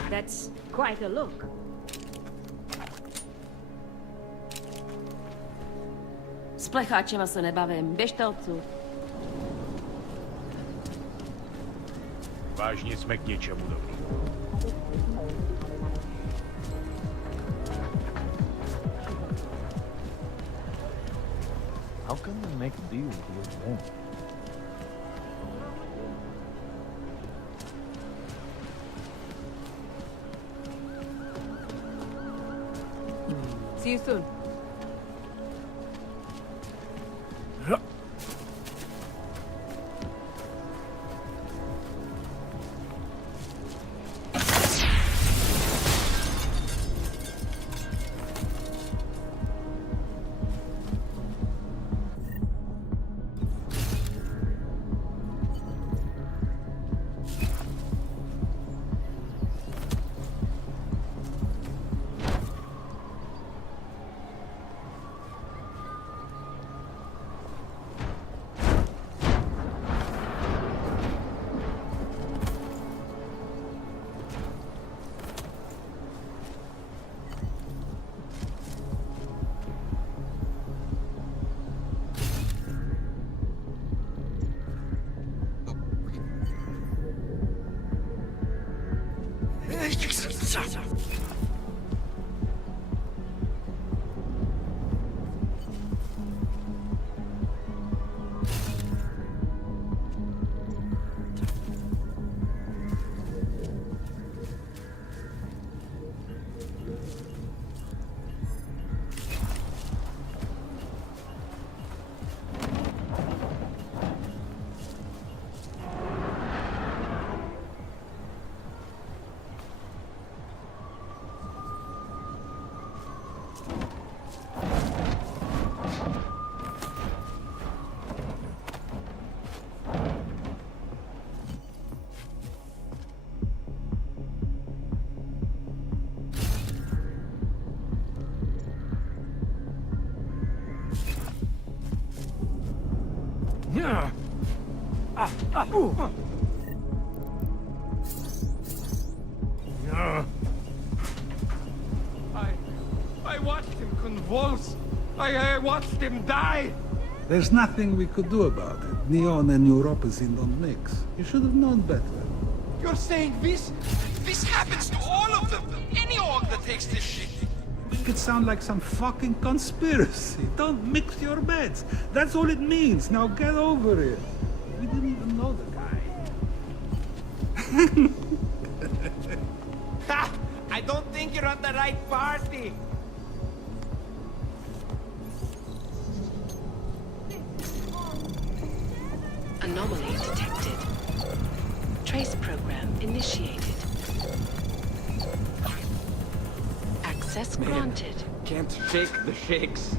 That's quite a look. S plecháčema se nebavím, běžte odsud. Vážně jsme k něčemu dobrý. How can they make a deal with them? See you soon. I watched him convulse. I watched him die. There's nothing we could do about it. Neon and neuropathy don't mix. You should have known better. You're saying this? This happens to all of them. Any org that takes this shit. Make it sound like some fucking conspiracy. Don't mix your bets. That's all it means. Now get over it. We didn't even know the guy. Ha! I don't think you're at the right party. Anomaly detected. Trace program initiated. Access granted. Can't shake the shakes.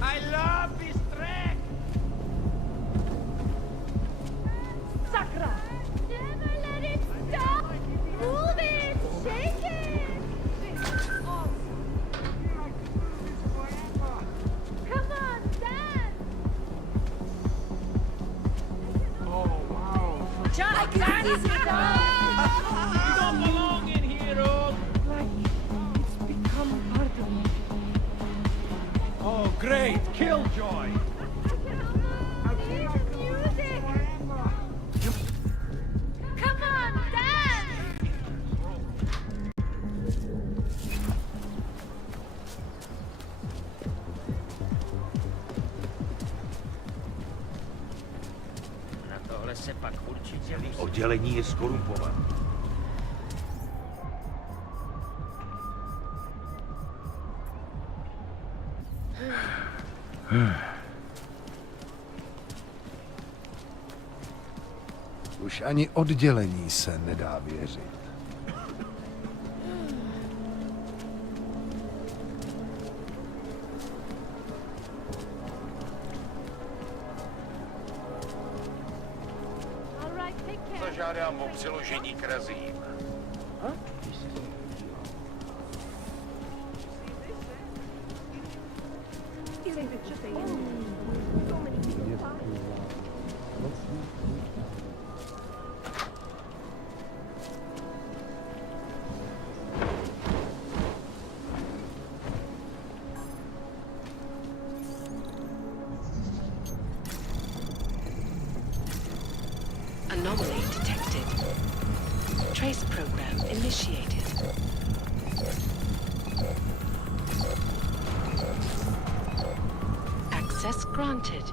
I love this track! Sakra! Never let it stop! Move it! Shake it! Come on, dance! Oh, wow. Just dance! You don't belong in here, Old. It's become part of me. Oh, great. Killjoy. Music! Come on, dance! Na tohle se pak určitě líbí. Oddělení je skorumpované. Už ani oddělení se nedá věřit. Zažádám o přeložení k razím. Anomaly detected. Trace program initiated. Access granted.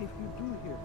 If you do hear...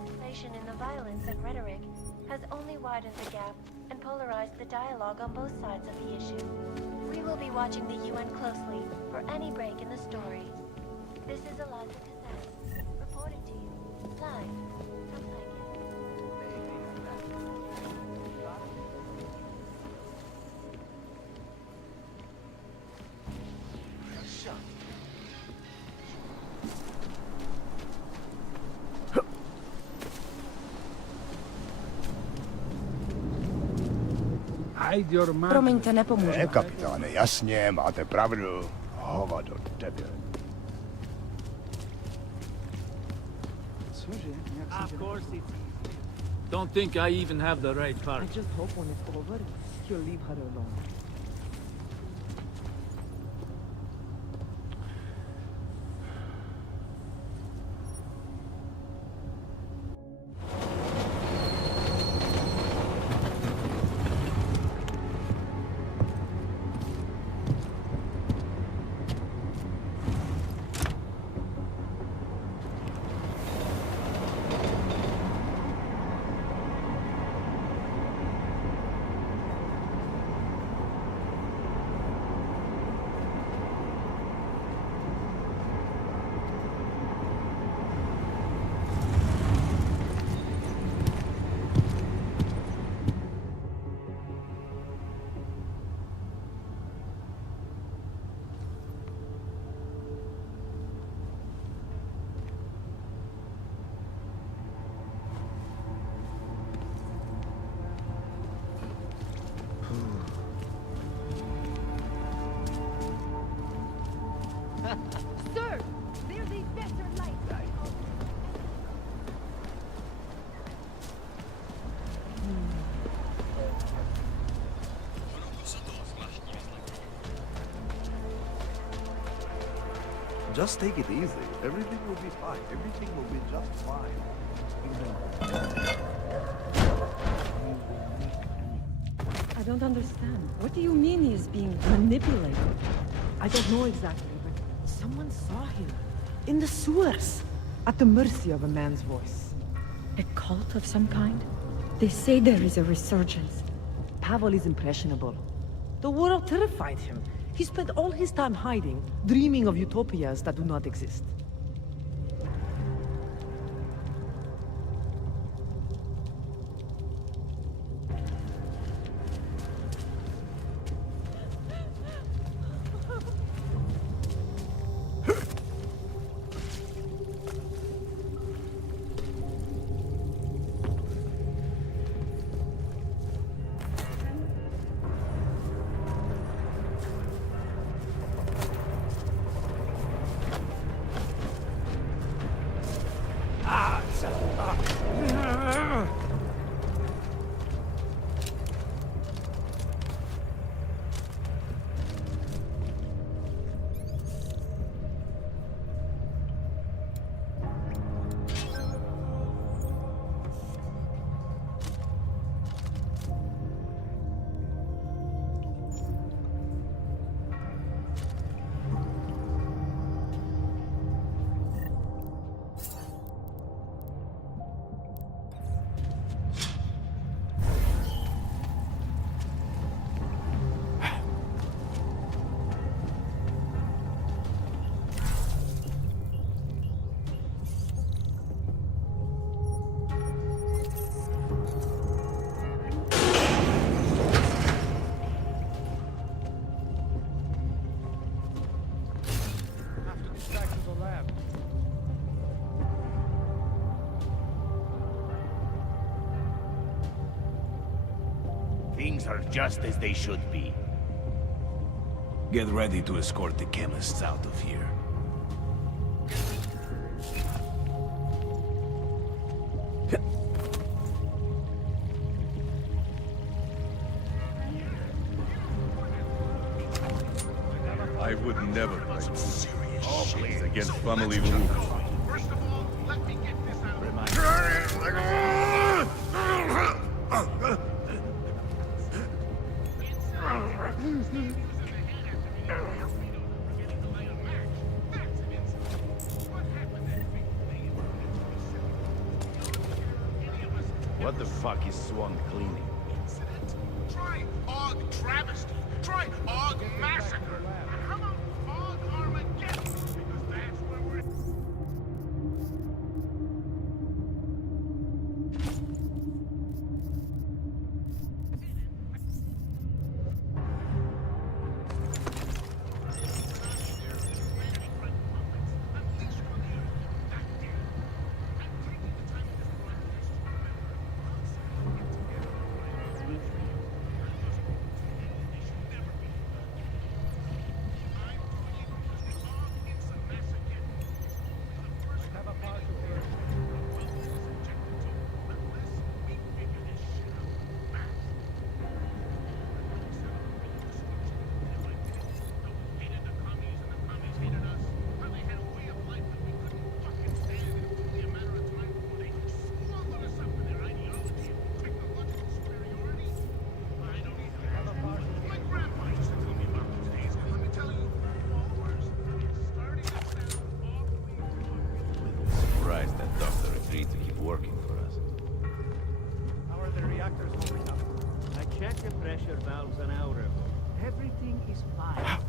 Escalation in the violence and rhetoric has only widened the gap and polarized the dialogue on both sides of the issue. We will be watching the UN closely for any break in the story. This is Eliza Cassell, reporting to you, live from Hide your man. Promiňte, nepomůžu. Ne, kapitáne, jasně, máte pravdu. Hovado, debil. Of course it's easy. Don't think I even have the right card. I just hope when it's over, you'll leave her alone. Sir, there's a better light. Just take it easy. Everything will be fine. Everything will be just fine. I don't understand. What do you mean he's being manipulated? I don't know exactly, but someone saw him. In the sewers. At the mercy of a man's voice. A cult of some kind? They say there is a resurgence. Pavel is impressionable. The world terrified him. He spent all his time hiding, dreaming of utopias that do not exist. Things are just as they should be. Get ready to escort the chemists out of here. I would never fight things against family rules. First of all, let me get this out of my What the fuck is Swan cleaning? Incident? Try Og Travesty. Try Og Massacre. And how about Og Armageddon? Because that's where we're... Surprised that doctor agreed to keep working for us. How are the reactors holding up? I checked the pressure valves an hour ago. Everything is fine.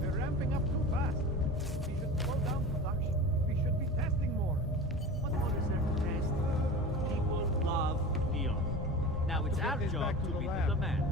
They're ramping up too fast. We should slow down production. We should be testing more. What more is there to test? People love Neon. Now it's our job to meet the demand.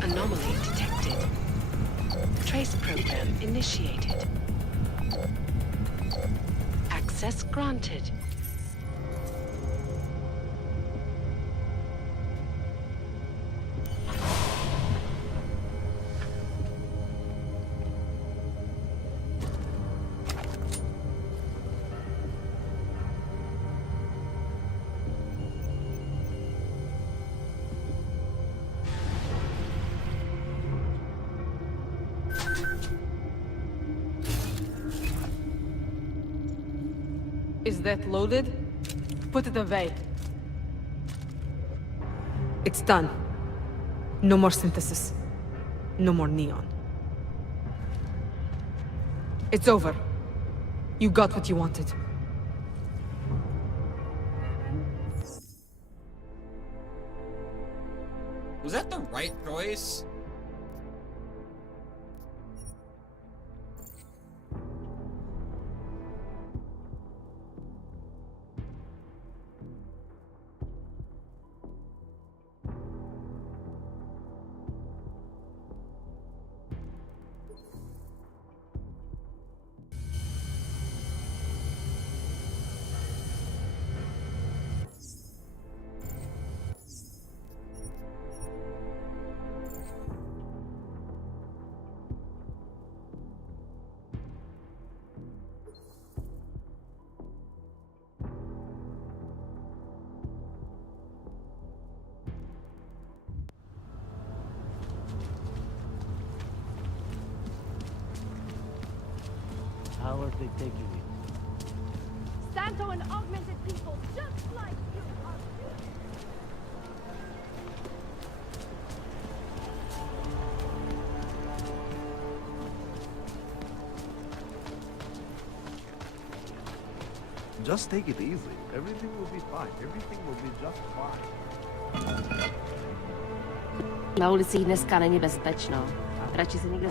Anomaly detected. Trace program initiated. Access granted. Is that loaded? Put it away. It's done. No more synthesis. No more neon. It's over. You got what you wanted. Was that the right choice? How are they taking it? Santo and augmented people, just like you are. Just take it easy. Everything will be fine. Everything will be just fine. Na ulicích dneska není bezpečno. Radši si někde...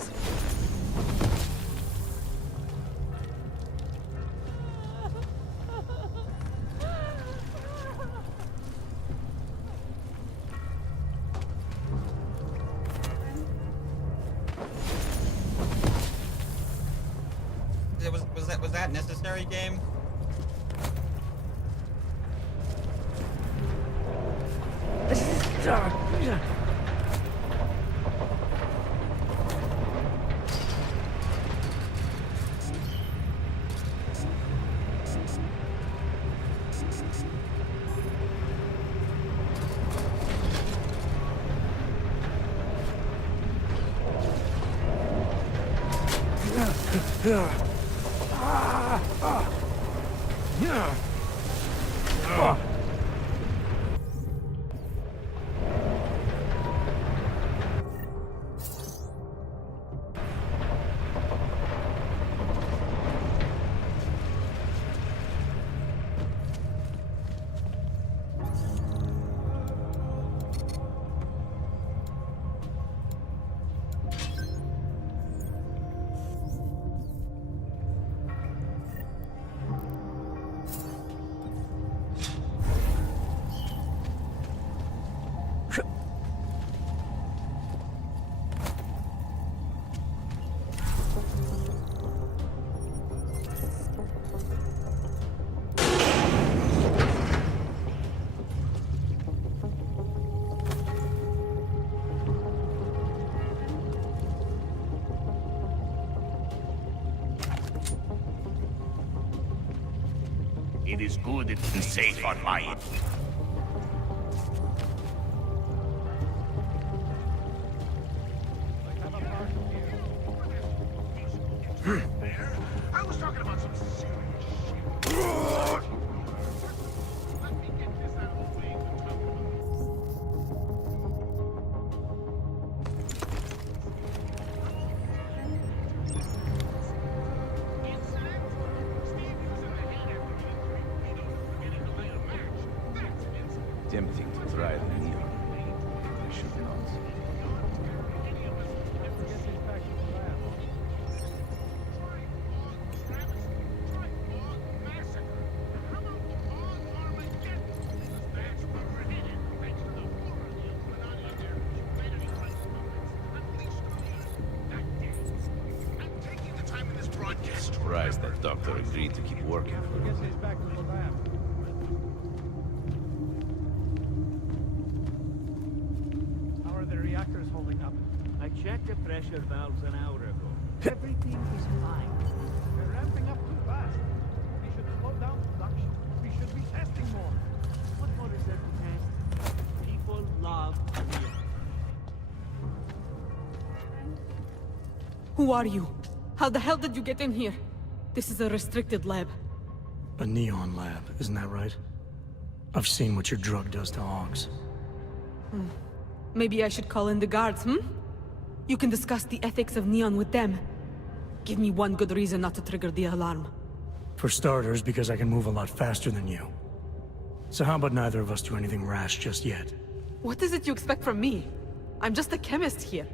that necessary, game? It is good and safe on my end. I was talking about some serious shit. Let me get this out of the way. Tempting to try the neon. I should not. Surprised that doctor agreed to keep working for him. How are the reactors holding up? I checked the pressure valves an hour ago. Everything is fine. They're ramping up too fast. We should slow down production. We should be testing more. What more is there to test? People love neon. Who are you? How the hell did you get in here? This is a restricted lab. A neon lab, isn't that right? I've seen what your drug does to hogs. Maybe I should call in the guards, You can discuss the ethics of neon with them. Give me one good reason not to trigger the alarm. For starters, because I can move a lot faster than you. So how about neither of us do anything rash just yet? What is it you expect from me? I'm just a chemist here.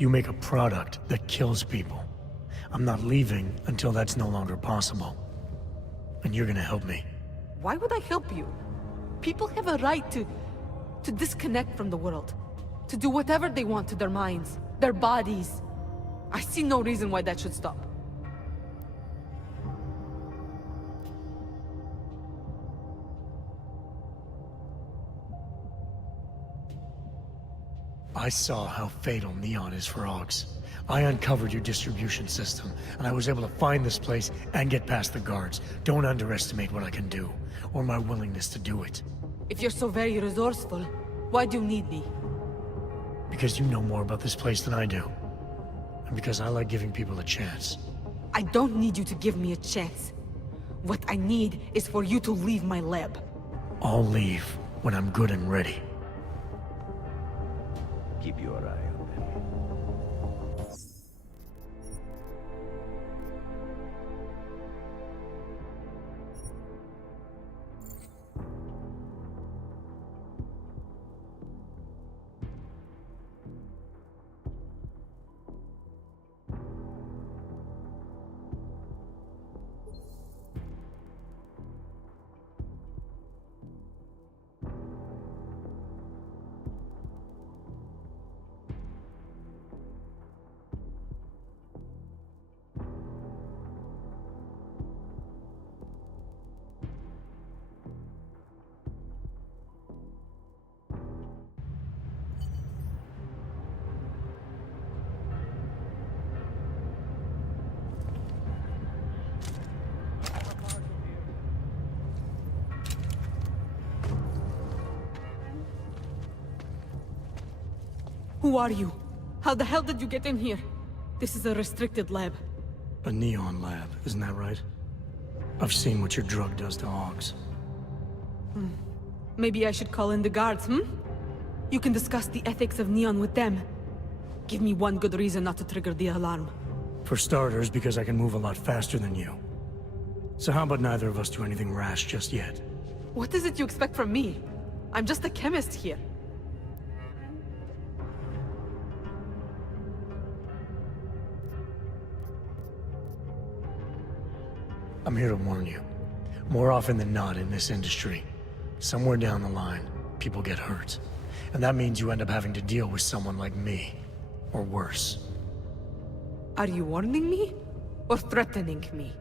You make a product that kills people. I'm not leaving until that's no longer possible. And you're gonna help me. Why would I help you? People have a right to disconnect from the world. To do whatever they want to their minds, their bodies. I see no reason why that should stop. I saw how fatal neon is for Augs. I uncovered your distribution system, and I was able to find this place and get past the guards. Don't underestimate what I can do, or my willingness to do it. If you're so very resourceful, why do you need me? Because you know more about this place than I do. And because I like giving people a chance. I don't need you to give me a chance. What I need is for you to leave my lab. I'll leave when I'm good and ready. Keep your eye on them. Who are you? How the hell did you get in here? This is a restricted lab. A neon lab, isn't that right? I've seen what your drug does to hogs. Maybe I should call in the guards, You can discuss the ethics of neon with them. Give me one good reason not to trigger the alarm. For starters, because I can move a lot faster than you. So how about neither of us do anything rash just yet? What is it you expect from me? I'm just a chemist here. I'm here to warn you. More often than not in this industry, somewhere down the line, people get hurt. And that means you end up having to deal with someone like me. Or worse. Are you warning me? Or threatening me?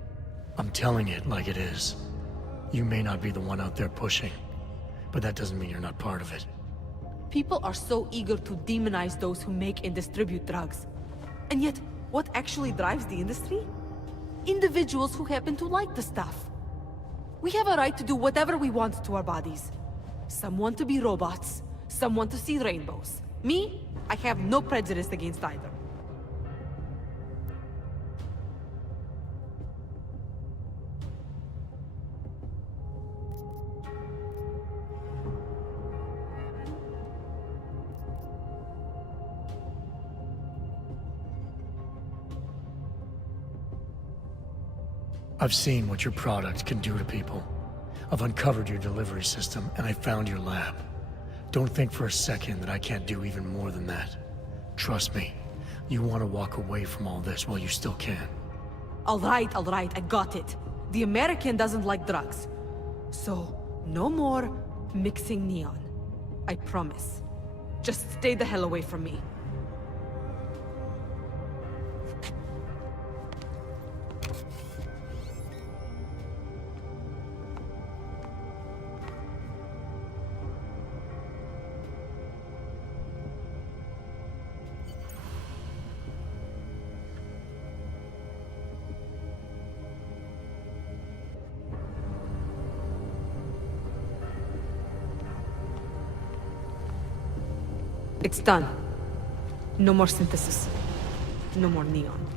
I'm telling it like it is. You may not be the one out there pushing, but that doesn't mean you're not part of it. People are so eager to demonize those who make and distribute drugs. And yet, what actually drives the industry? Individuals who happen to like the stuff. We have a right to do whatever we want to our bodies. Some want to be robots, some want to see rainbows. Me, I have no prejudice against either. I've seen what your product can do to people. I've uncovered your delivery system, and I found your lab. Don't think for a second that I can't do even more than that. Trust me, you want to walk away from all this while you still can. All right, I got it. The American doesn't like drugs. So, no more mixing neon. I promise. Just stay the hell away from me. It's done. No more synthesis. No more neon.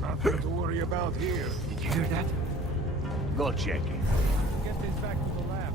Nothing to worry about here. Did you hear that? Go check it. Get this back to the lab.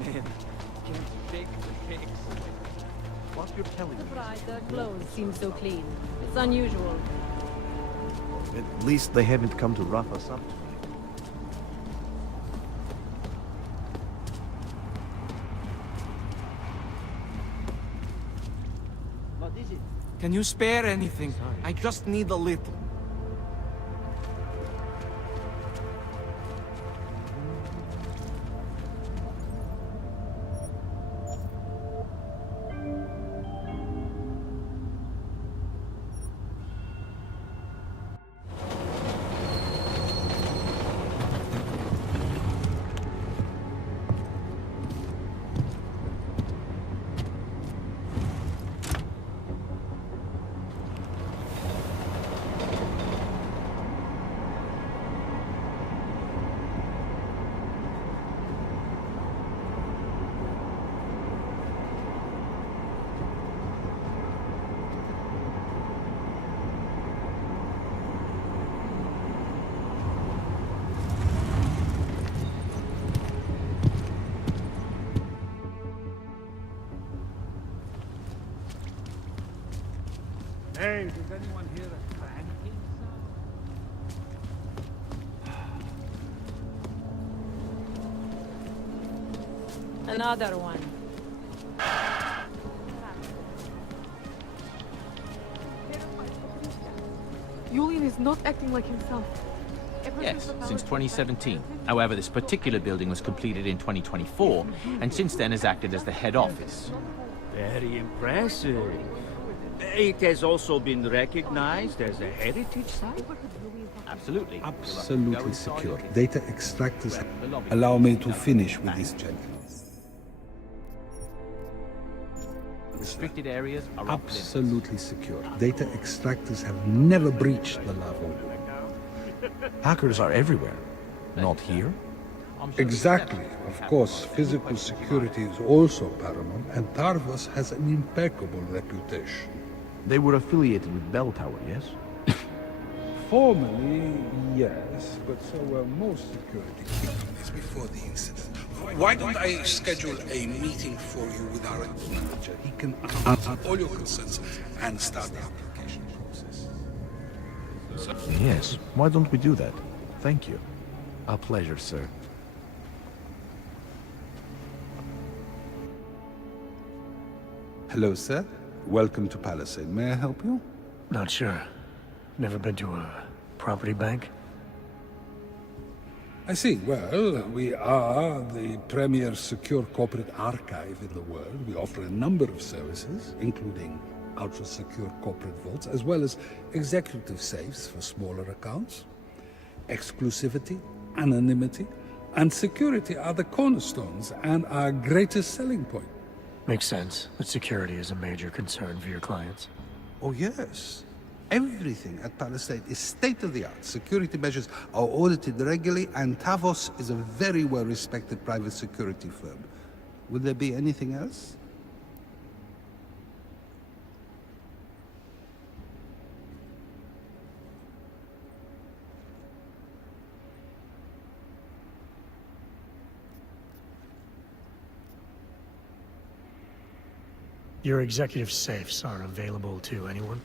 Man, can't shake the cakes. What you're telling me. Surprised their clothes seem so clean. It's unusual. At least they haven't come to rough us up tonight. What is it? Can you spare anything? I just need a little. Hey, does anyone hear a clanking sound? Another one. Julian is not acting like himself. Yes, since 2017. However, this particular building was completed in 2024, and since then has acted as the head office. Very impressive. It has also been recognized as a heritage site? Absolutely. Absolutely secure. Data extractors. Allow me to finish with this gentleman. Restricted areas are off limits. Absolutely secure. Data extractors have never breached the lava wall. Hackers are everywhere. Not here? Exactly. Of course, physical security is also paramount, and Tarvos has an impeccable reputation. They were affiliated with Bell Tower, yes? Formally, yes, but so were most security companies before the incident. Why don't I schedule a meeting for you with our manager? He can answer all your concerns and start the application process. Yes, why don't we do that? Thank you. A pleasure, sir. Hello, sir. Welcome to Palisade. May I help you? Not sure. Never been to a property bank? I see. Well, we are the premier secure corporate archive in the world. We offer a number of services, including ultra-secure corporate vaults, as well as executive safes for smaller accounts. Exclusivity, anonymity, and security are the cornerstones and our greatest selling point. Makes sense, but security is a major concern for your clients. Oh, yes. Everything at Palisade is state-of-the-art. Security measures are audited regularly, and Tavos is a very well-respected private security firm. Would there be anything else? Your executive safes are available to anyone?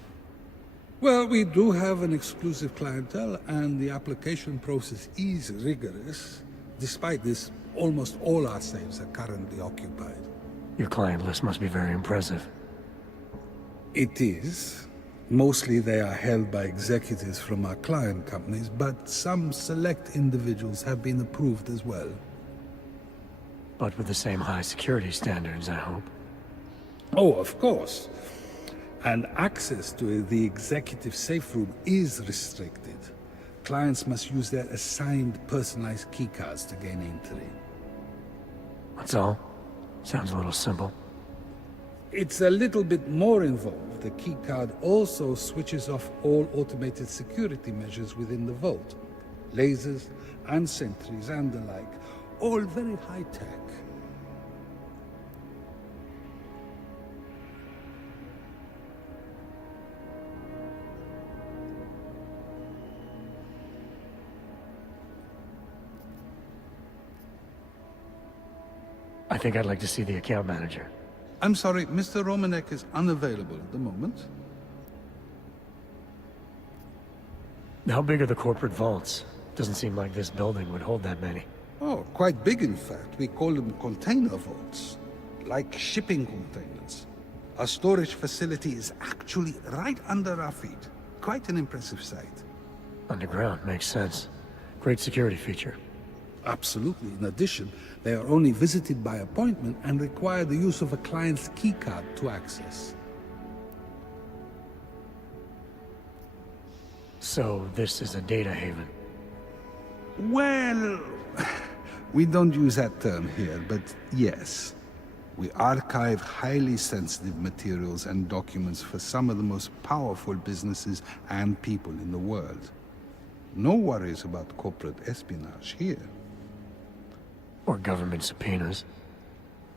Well, we do have an exclusive clientele, and the application process is rigorous. Despite this, almost all our safes are currently occupied. Your client list must be very impressive. It is. Mostly they are held by executives from our client companies, but some select individuals have been approved as well. But with the same high security standards, I hope. Oh, of course. And access to the executive safe room is restricted. Clients must use their assigned personalized keycards to gain entry. That's all? Sounds a little simple. It's a little bit more involved. The keycard also switches off all automated security measures within the vault. Lasers and sentries and the like. All very high-tech. I think I'd like to see the account manager. I'm sorry, Mr. Romanek is unavailable at the moment. How big are the corporate vaults? Doesn't seem like this building would hold that many. Oh, quite big in fact. We call them container vaults. Like shipping containers. Our storage facility is actually right under our feet. Quite an impressive sight. Underground, makes sense. Great security feature. Absolutely. In addition, they are only visited by appointment and require the use of a client's keycard to access. So this is a data haven? Well, we don't use that term here, but yes. We archive highly sensitive materials and documents for some of the most powerful businesses and people in the world. No worries about corporate espionage here. Or government subpoenas.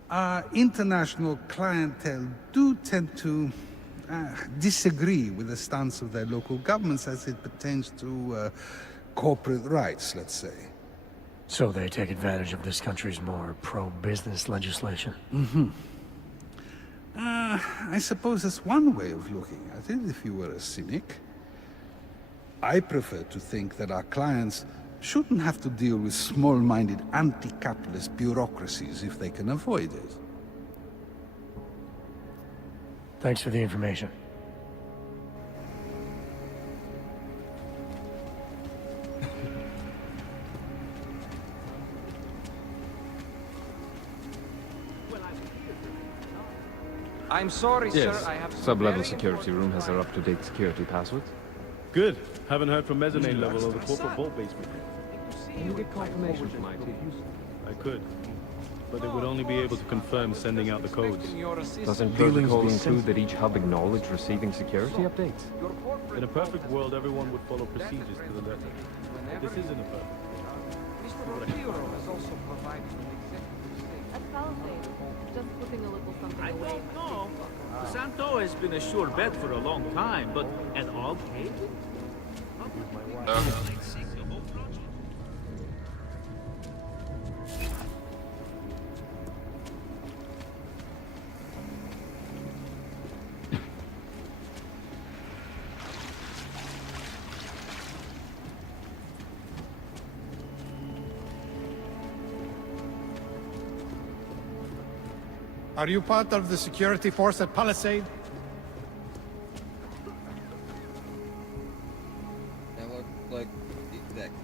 Our international clientele do tend to disagree with the stance of their local governments as it pertains to corporate rights, let's say. So they take advantage of this country's more pro-business legislation? Mm-hmm. I suppose that's one way of looking at it, if you were a cynic. I prefer to think that our clients shouldn't have to deal with small-minded anti-capitalist bureaucracies if they can avoid it. Thanks for the information. I'm sorry, yes. sir. I have Sub-level security room has our up-to-date security password. Good. Haven't heard from mezzanine level or the corporate vault basement. Can you get confirmation from IT? I could, but they would only be able to confirm sending out the codes. Doesn't protocol include that each hub acknowledge receiving security updates? In a perfect world, everyone would follow procedures to the letter. This isn't a perfect world. Mr. Rodrigo has also provided an executive statement. That's Palisade. Just putting a little something I away. don't know. Santo has been a sure bet for a long time, but at all cave? Are you part of the security force at Palisade? That look like the exact.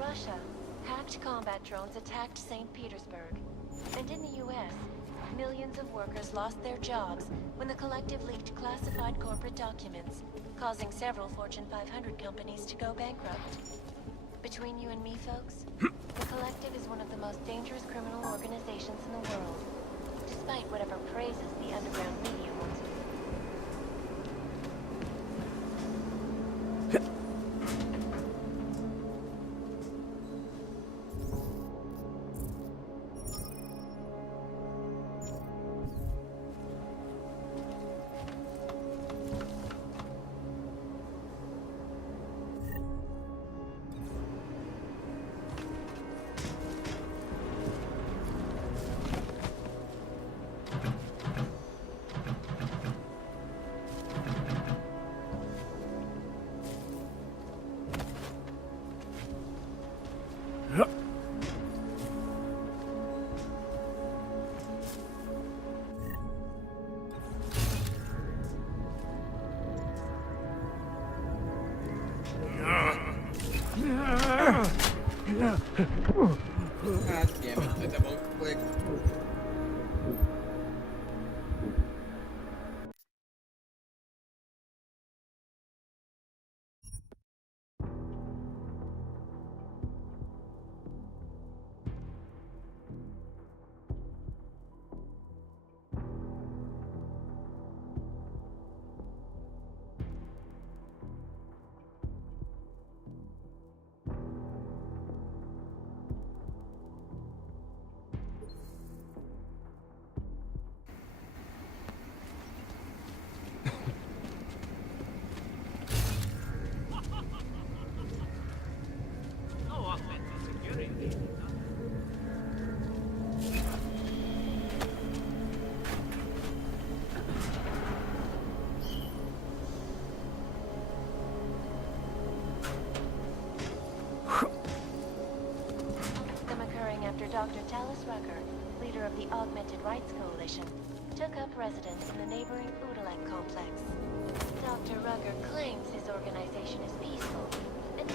Russia, hacked combat drones attacked St. Petersburg. And in the US, millions of workers lost their jobs when the Collective leaked classified corporate documents, causing several Fortune 500 companies to go bankrupt. Between you and me, folks, the Collective is one of the most dangerous criminal organizations in the world, despite whatever praises the underground media wants to. God damn it, I double click. Dr. Talis Rucker, leader of the Augmented Rights Coalition, took up residence in the neighboring Udalek complex. Dr. Rucker claims his organization is peaceful, and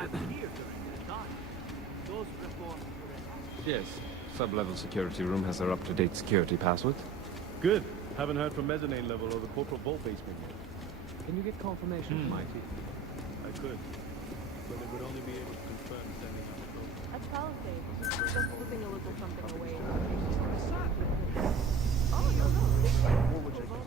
I was here during that time. Those reforms were enacted. Yes. Sub-level security room has their up-to-date security password. Good. Haven't heard from mezzanine level or the corporate vault basement yet. Can you get confirmation from IT? I could, but it would only be able to confirm sending out the code. At Palisade, just putting a little something away. What would you like?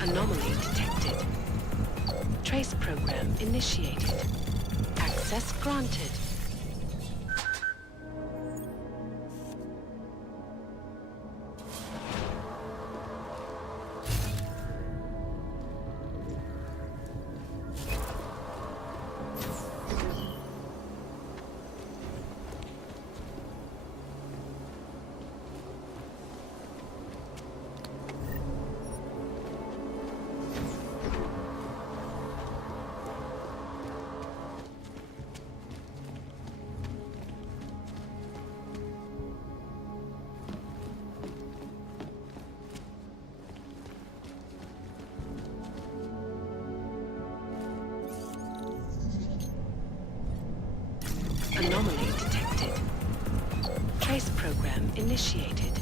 Anomaly detected. Trace program initiated. Access granted. Anomaly detected. Trace program initiated.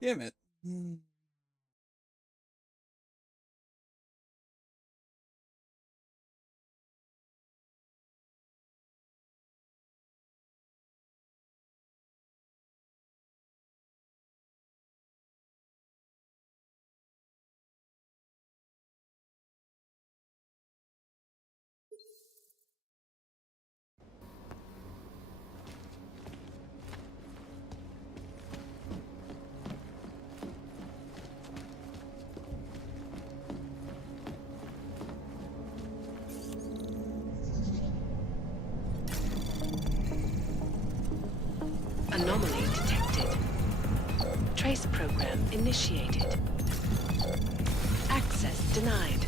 Damn it. Anomaly detected. Trace program initiated. Access denied.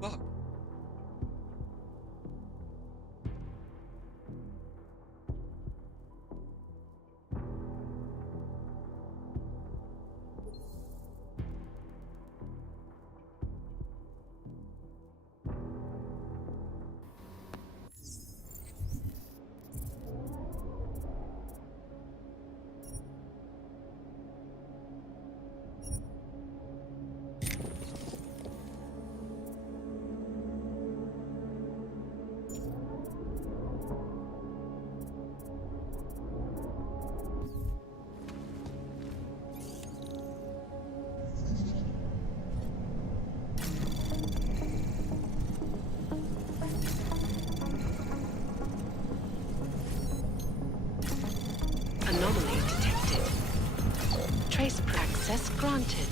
Fuck. Anomaly detected. Trace access granted.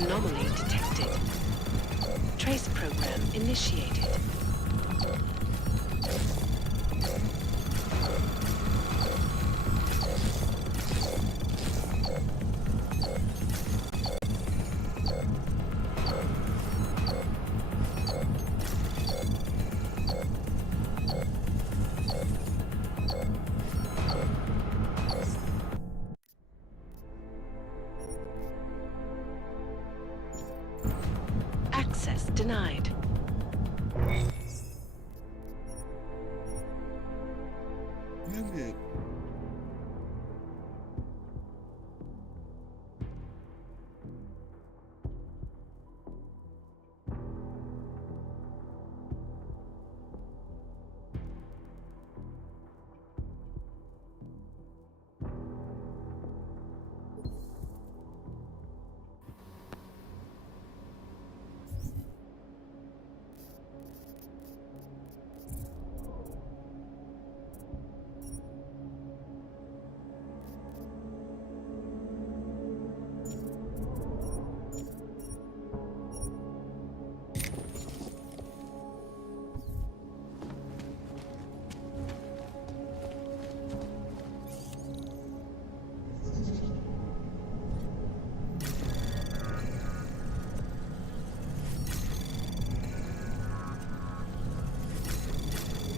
Anomaly detected. Trace program initiated. Access denied.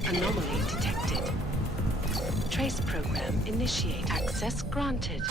Anomaly detected. Trace program initiate. Access granted.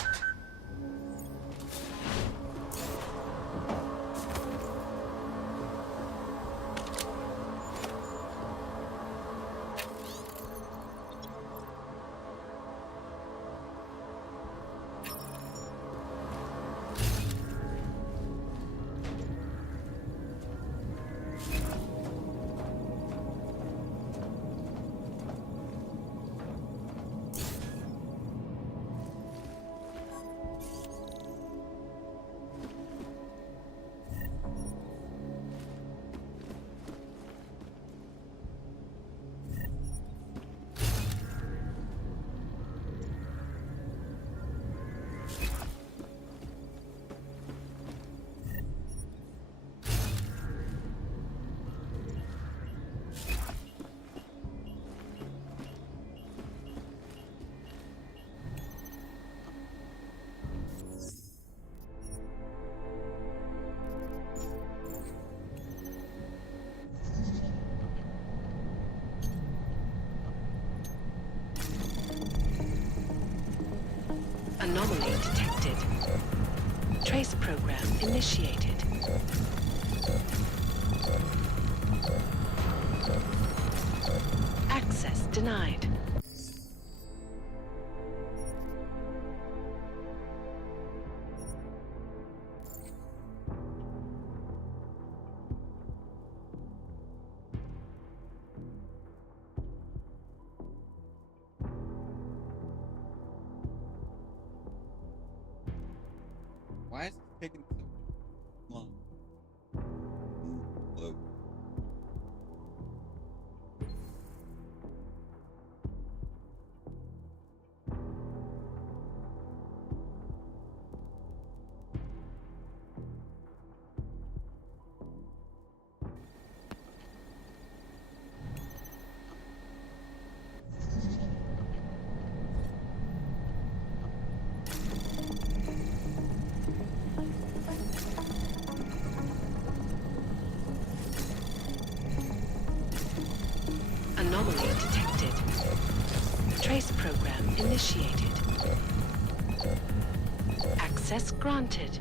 Anomaly detected. Trace program initiated. Access denied. Why is it taking so long? Hello. Anomaly detected. Trace program initiated. Access granted.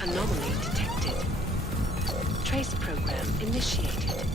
Anomaly detected. Trace program initiated.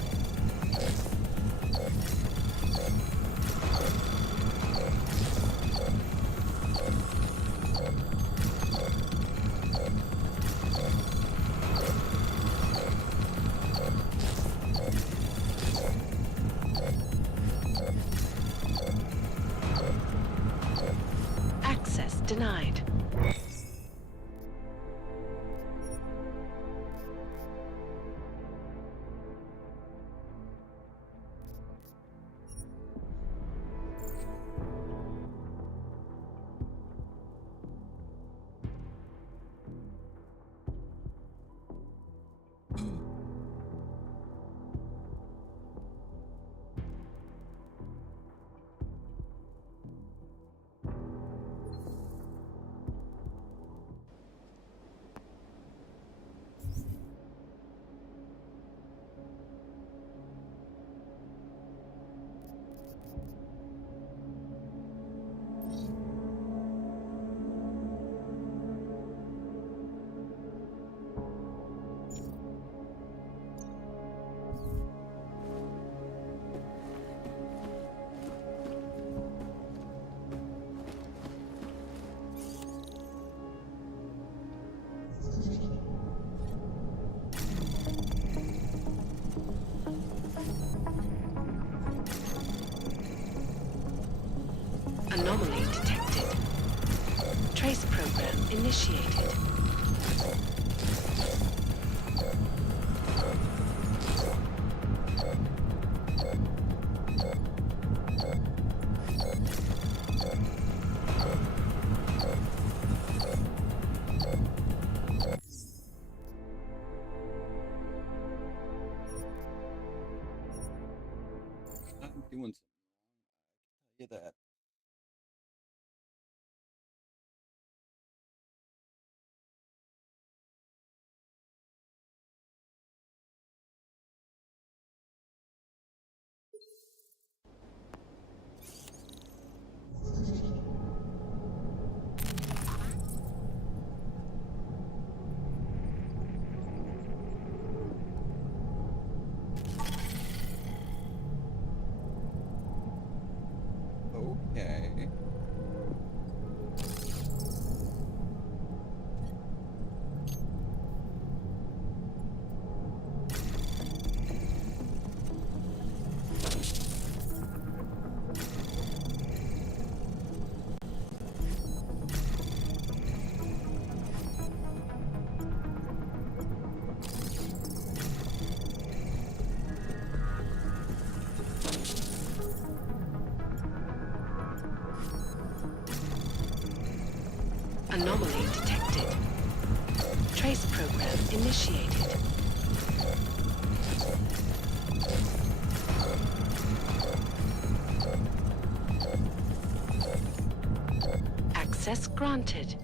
Anomaly detected. Trace program initiated. I'm doing something. I get that. Okay. Anomaly detected. Trace program initiated. Access granted.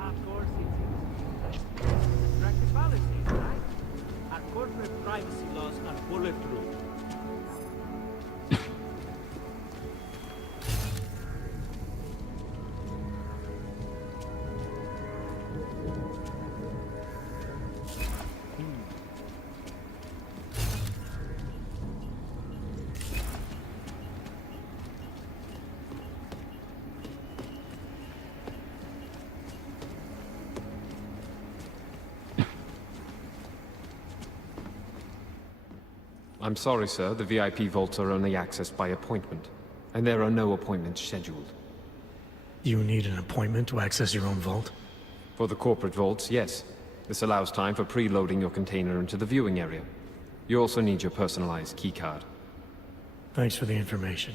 Of course it is. Practice policies, right? Our corporate privacy laws are bulletproof. I'm sorry, sir. The VIP vaults are only accessed by appointment, and there are no appointments scheduled. You need an appointment to access your own vault? For the corporate vaults, yes. This allows time for preloading your container into the viewing area. You also need your personalized keycard. Thanks for the information.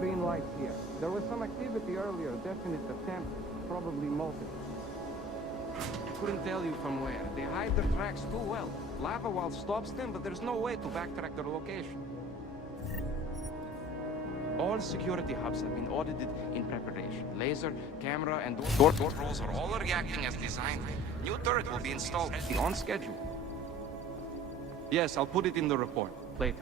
green lights here. There was some activity earlier, definite attempt, probably multiple. Couldn't tell you from where. They hide their tracks too well. Lava wall stops them, but there's no way to backtrack their location. All security hubs have been audited in preparation. Laser, camera, and door controls are all reacting as designed. New turret will be installed on schedule. Yes, I'll put it in the report later.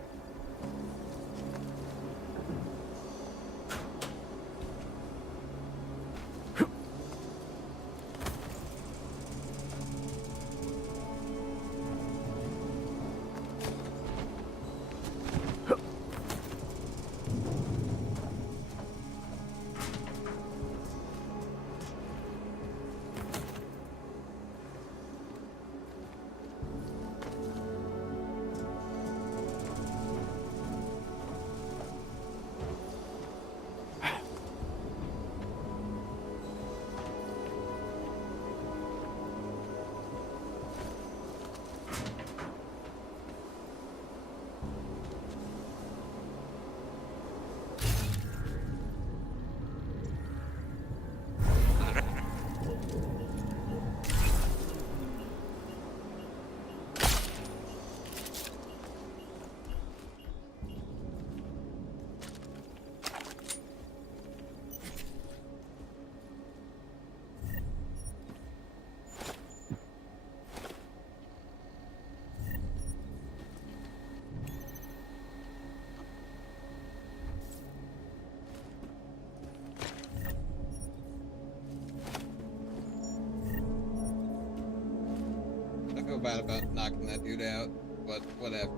I feel bad about knocking that dude out, but whatever.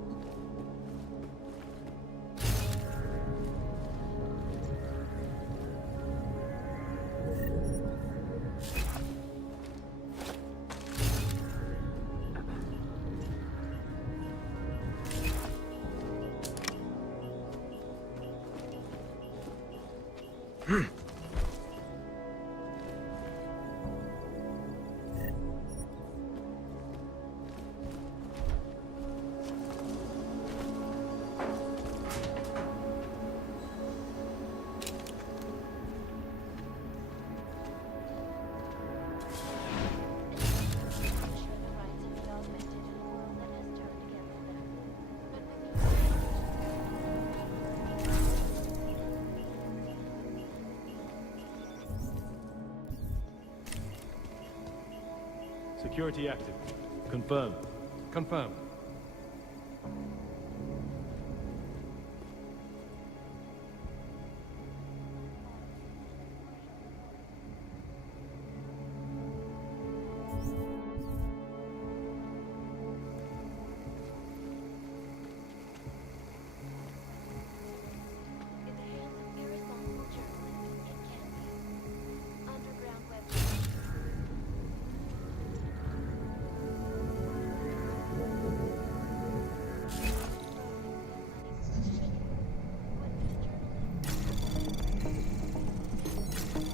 Security active. Confirmed. Confirmed.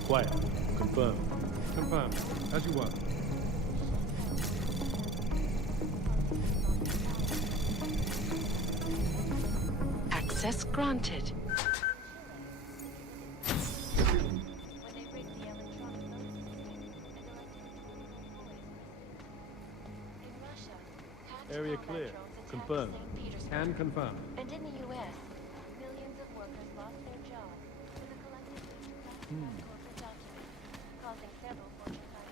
Quiet. Confirmed. Confirmed. As you were. Access granted. Area clear. Confirmed. And confirmed. And in the U.S., millions of workers lost their jobs to the collective corporate documents, causing several Fortune 500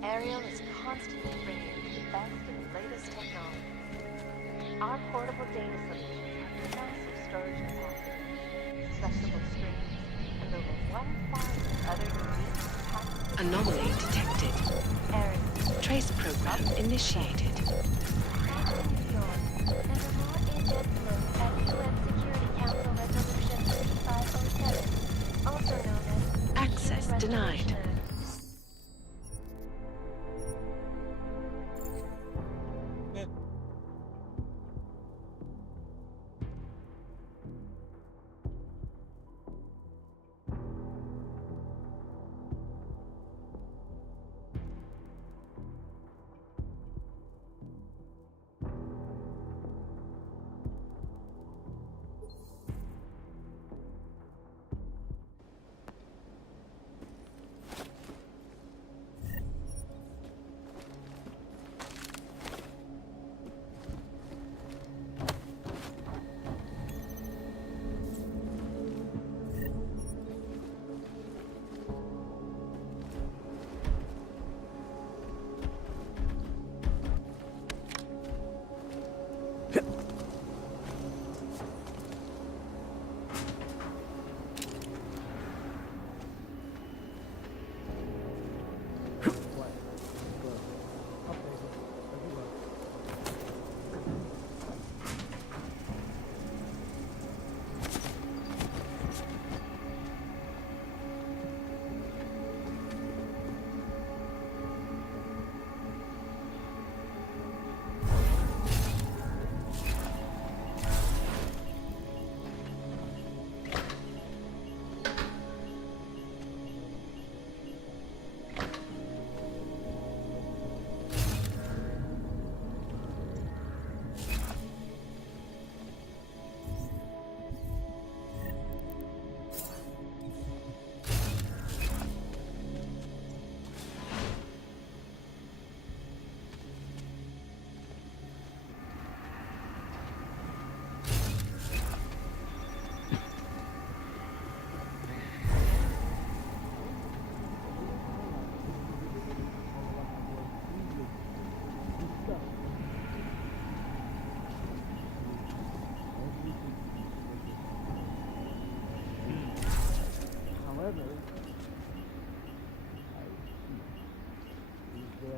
Ariel is constantly bringing the best and latest technology. Our portable data solutions have massive storage capacity, flexible screens, and over 1,000 other unique patents. Anomaly detected. Ariel. Trace program initiated. And a more in-depth look at UN Security Council Resolution 3507, also known as Access denied.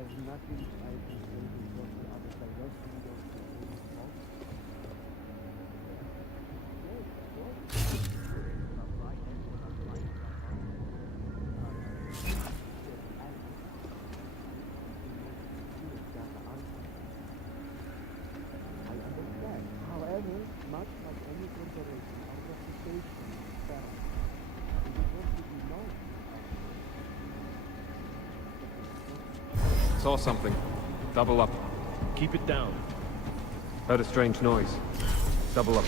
There's nothing I can say before the other side rescue those people. I understand. However, much like any corporation, our reputation is felt. We want to be known. Saw something. Double up. Keep it down. Heard a strange noise. Double up.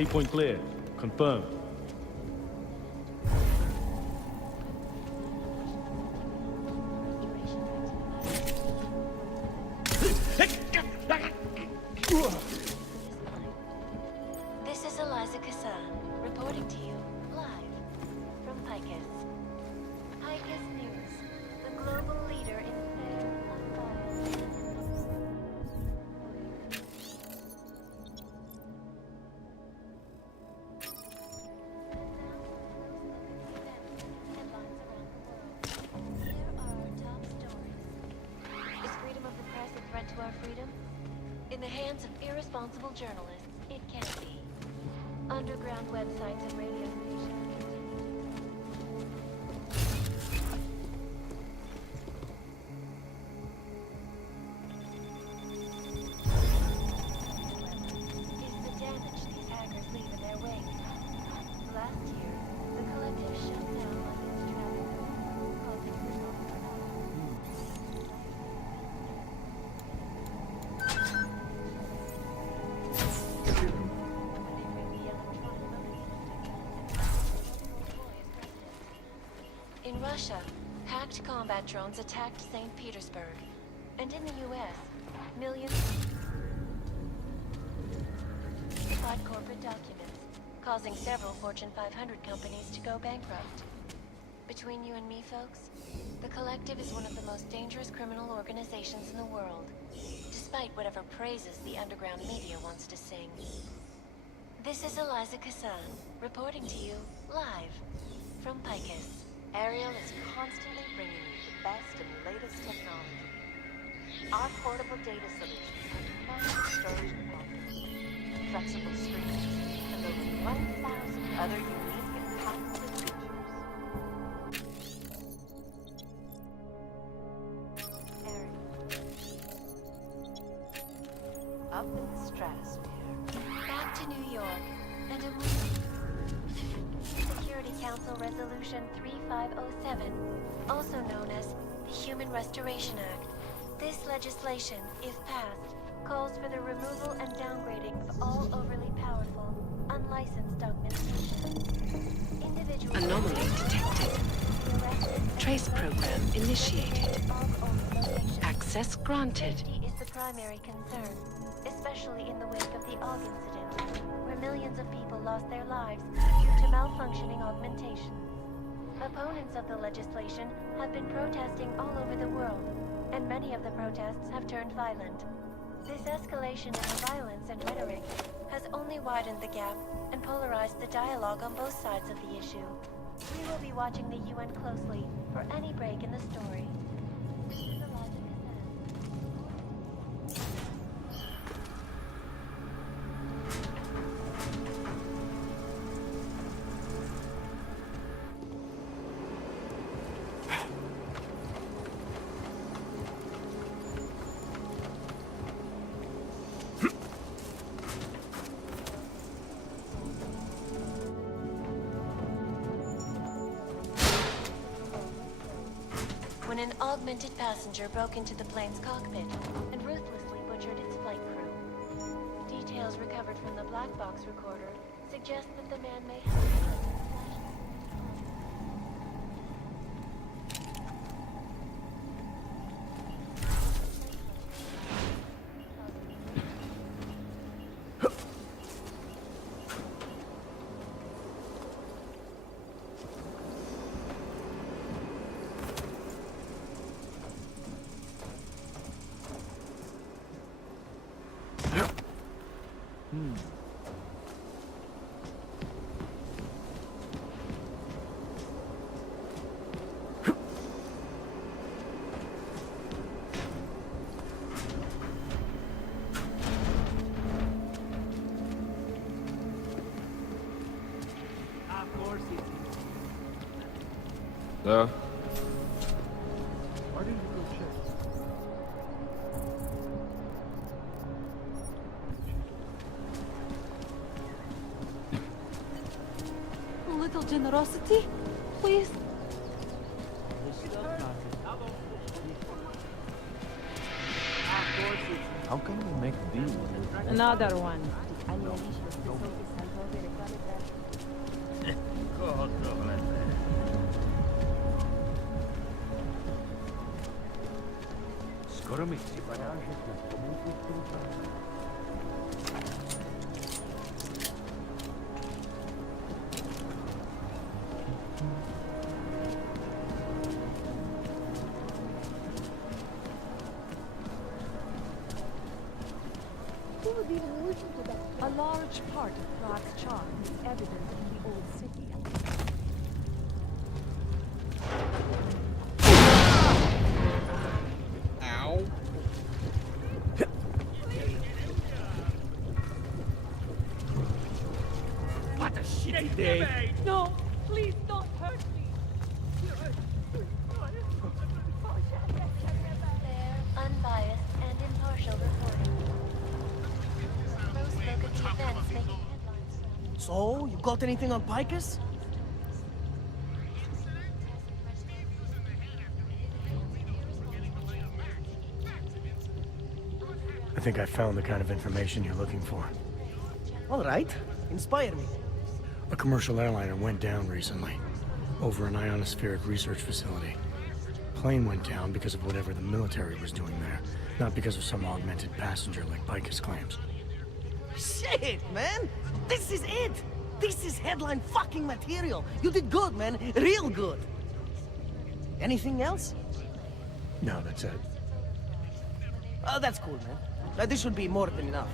Waypoint clear. Confirmed. This is Eliza Kassan, reporting to you live from Picus. Picus News, the global leader in fair, unbiased. To our freedom? In the hands of irresponsible journalists, it can be. Underground websites and radio stations is the damage these hackers leave in their wake. Last year, the collective shut down London's traffic, causing In Russia, hacked combat drones attacked St. Petersburg. And in the US, millions classified corporate documents, causing several Fortune 500 companies to go bankrupt. Between you and me, folks, the Collective is one of the most dangerous criminal organizations in the world, despite whatever praises the underground media wants to sing. This is Eliza Kassan, reporting to you live from Picus. Ariel is constantly bringing you the best and latest technology. Our portable data solutions have massive storage capacity, flexible screens, and over 1,000 other unique and patented features. Ariel. Up in the stratosphere. Back to New York, and a Security Council Resolution 3507, also known as the Human Restoration Act. This legislation, if passed, calls for the removal and downgrading of all overly powerful, unlicensed augmentations. Individuals... Anomaly detected. Trace program initiated. Access granted. Safety is the primary concern, especially in the wake of the AUG incident, where millions of people lost their lives due to malfunctioning augmentation. Opponents of the legislation have been protesting all over the world, and many of the protests have turned violent. This escalation in the violence and rhetoric has only widened the gap and polarized the dialogue on both sides of the issue. We will be watching the UN closely for any break in the story. an augmented passenger broke into the plane's cockpit and ruthlessly butchered its flight crew. Details recovered from the black box recorder suggest that the man may have... There. Why didn't you go check? A little generosity, please. How can we make these? Another one. Skoro mi připadá, že jsme pomůžu A large part of Prague's charm is evident in the old city. Ow. What a shitty day! No, please don't hurt me. Fair, unbiased, and impartial reporting. Close look at the events making headlines. So, you got anything on Picus? I think I found the kind of information you're looking for. All right. Inspire me. A commercial airliner went down recently, over an ionospheric research facility. Plane went down because of whatever the military was doing there, not because of some augmented passenger like Picus claims. Shit, man! This is it! This is headline fucking material! You did good, man. Real good. Anything else? No, that's it. That's cool, man. This should be more than enough.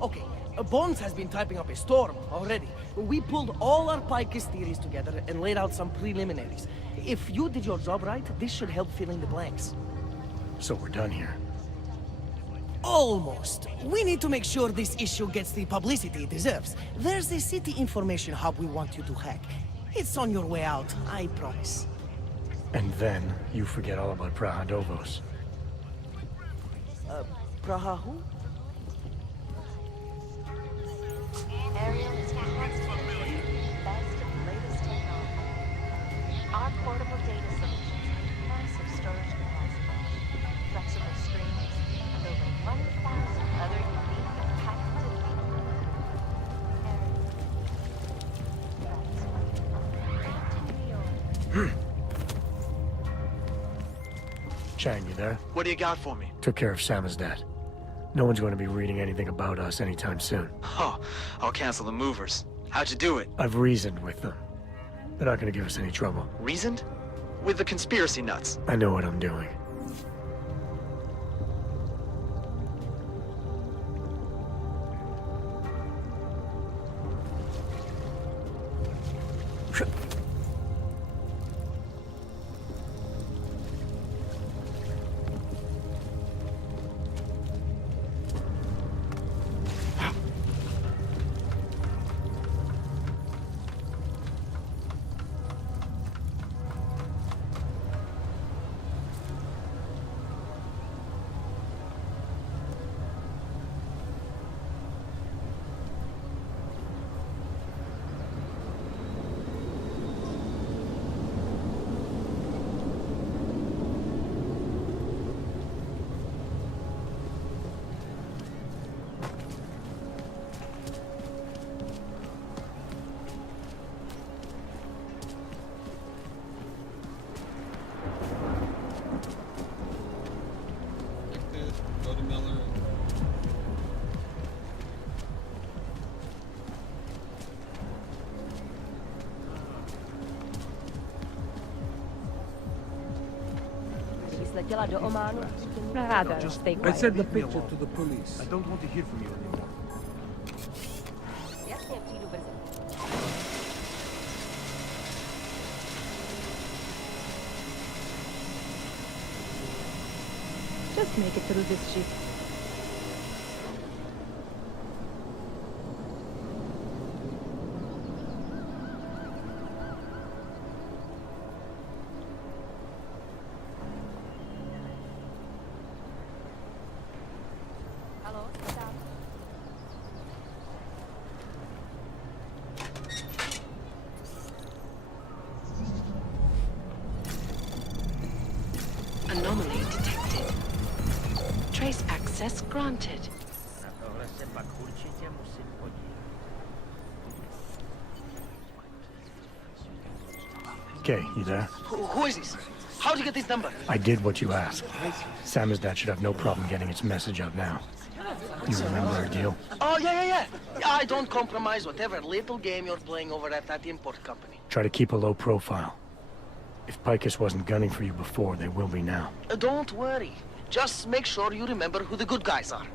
Okay, Bones has been typing up a storm already. We pulled all our Picus theories together and laid out some preliminaries. If you did your job right, this should help fill in the blanks. So we're done here. Almost. We need to make sure this issue gets the publicity it deserves. There's a city information hub we want you to hack. It's on your way out, I promise. And then you forget all about Prahadovos. Praha who? Ariel is constantly the best and latest technology. Our portable data solutions have massive storage capacity, flexible screens, and over 1,000 other unique and patented features. Chang, you there? What do you got for me? Took care of Samizdat. No one's going to be reading anything about us anytime soon. Oh, I'll cancel the movers. How'd you do it? I've reasoned with them. They're not going to give us any trouble. Reasoned? With the conspiracy nuts. I know what I'm doing. Go to Miller. I sent the picture to the police. I don't want to hear from you anymore. Just make it through this shit. Anomaly detected. Trace access granted. Okay, you there? Who is this? How'd you get this number? I did what you asked. Samizdat should have no problem getting its message out now. You remember our deal? Oh, yeah. I don't compromise whatever little game you're playing over at that import company. Try to keep a low profile. If Picus wasn't gunning for you before, they will be now. Don't worry. Just make sure you remember who the good guys are.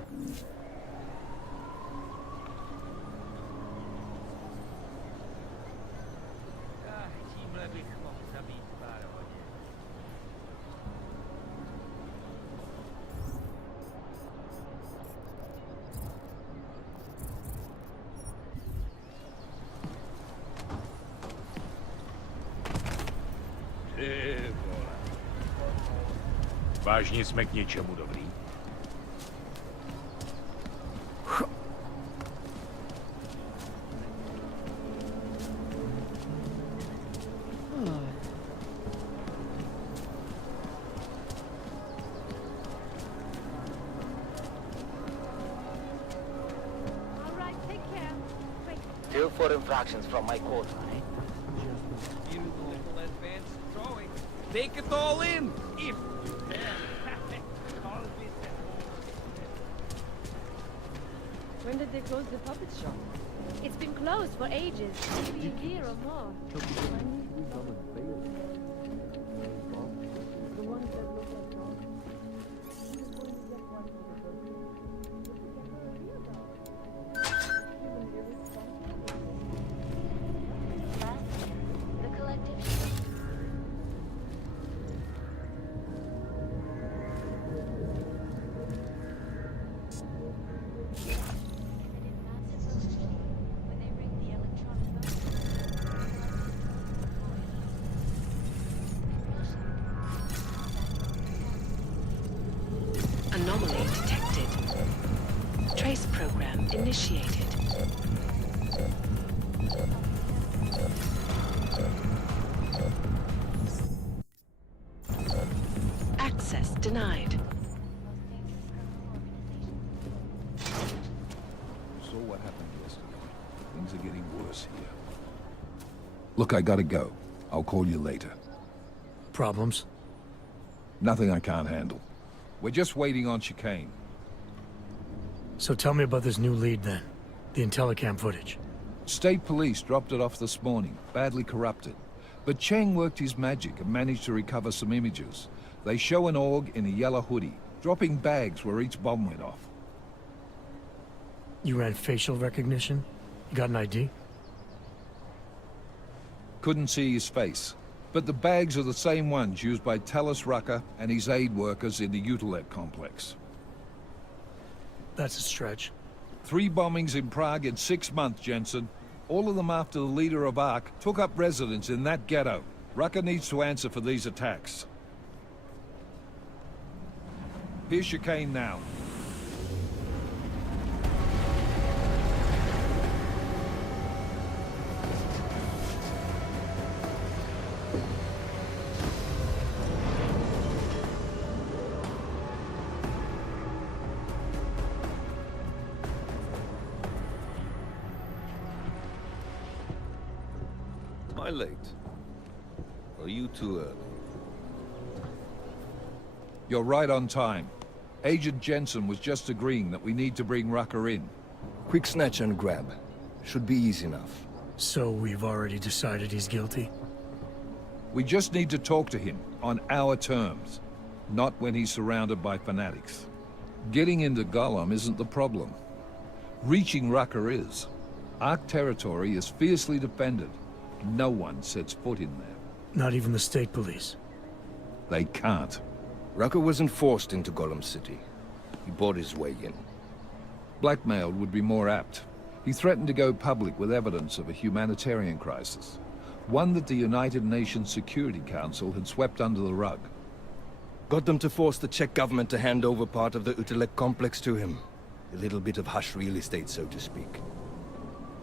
Vážně jsme k něčemu dobrý? Still 4 infractions from my quota, eh? Take it all in, if When did they close the puppet shop? It's been closed for ages, maybe a year or more. The ones that look like dogs. The collective. Anomaly detected. Trace program initiated. Access denied. So what happened yesterday? Things are getting worse here. Look, I gotta go. I'll call you later. Problems? Nothing I can't handle. We're just waiting on chicane. So tell me about this new lead then. The Intellicam footage. State police dropped it off this morning, badly corrupted. But Cheng worked his magic and managed to recover some images. They show an org in a yellow hoodie, dropping bags where each bomb went off. You ran facial recognition? You got an ID? Couldn't see his face. But the bags are the same ones used by Talis Rucker and his aid workers in the Utilet complex. That's a stretch. 3 bombings in Prague in 6 months, Jensen. All of them after the leader of ARC took up residence in that ghetto. Rucker needs to answer for these attacks. Here's chicane now. Am I late? Are you too early? You're right on time. Agent Jensen was just agreeing that we need to bring Rucker in. Quick snatch and grab. Should be easy enough. So we've already decided he's guilty? We just need to talk to him on our terms, not when he's surrounded by fanatics. Getting into Gollum isn't the problem. Reaching Rucker is. Ark territory is fiercely defended. No one sets foot in there. Not even the state police? They can't. Rucker wasn't forced into Gollum City. He bought his way in. Blackmailed would be more apt. He threatened to go public with evidence of a humanitarian crisis. One that the United Nations Security Council had swept under the rug. Got them to force the Czech government to hand over part of the Utelek complex to him. A little bit of hush real estate, so to speak.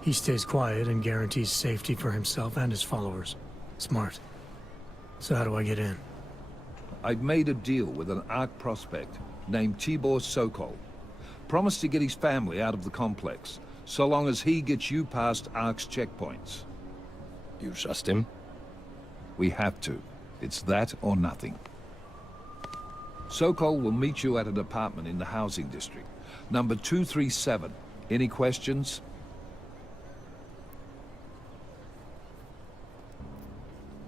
He stays quiet and guarantees safety for himself and his followers. Smart. So how do I get in? I've made a deal with an Ark prospect named Tibor Sokol. Promised to get his family out of the complex, so long as he gets you past Ark's checkpoints. You trust him? We have to. It's that or nothing. Sokol will meet you at an apartment in the housing district. Number 237. Any questions?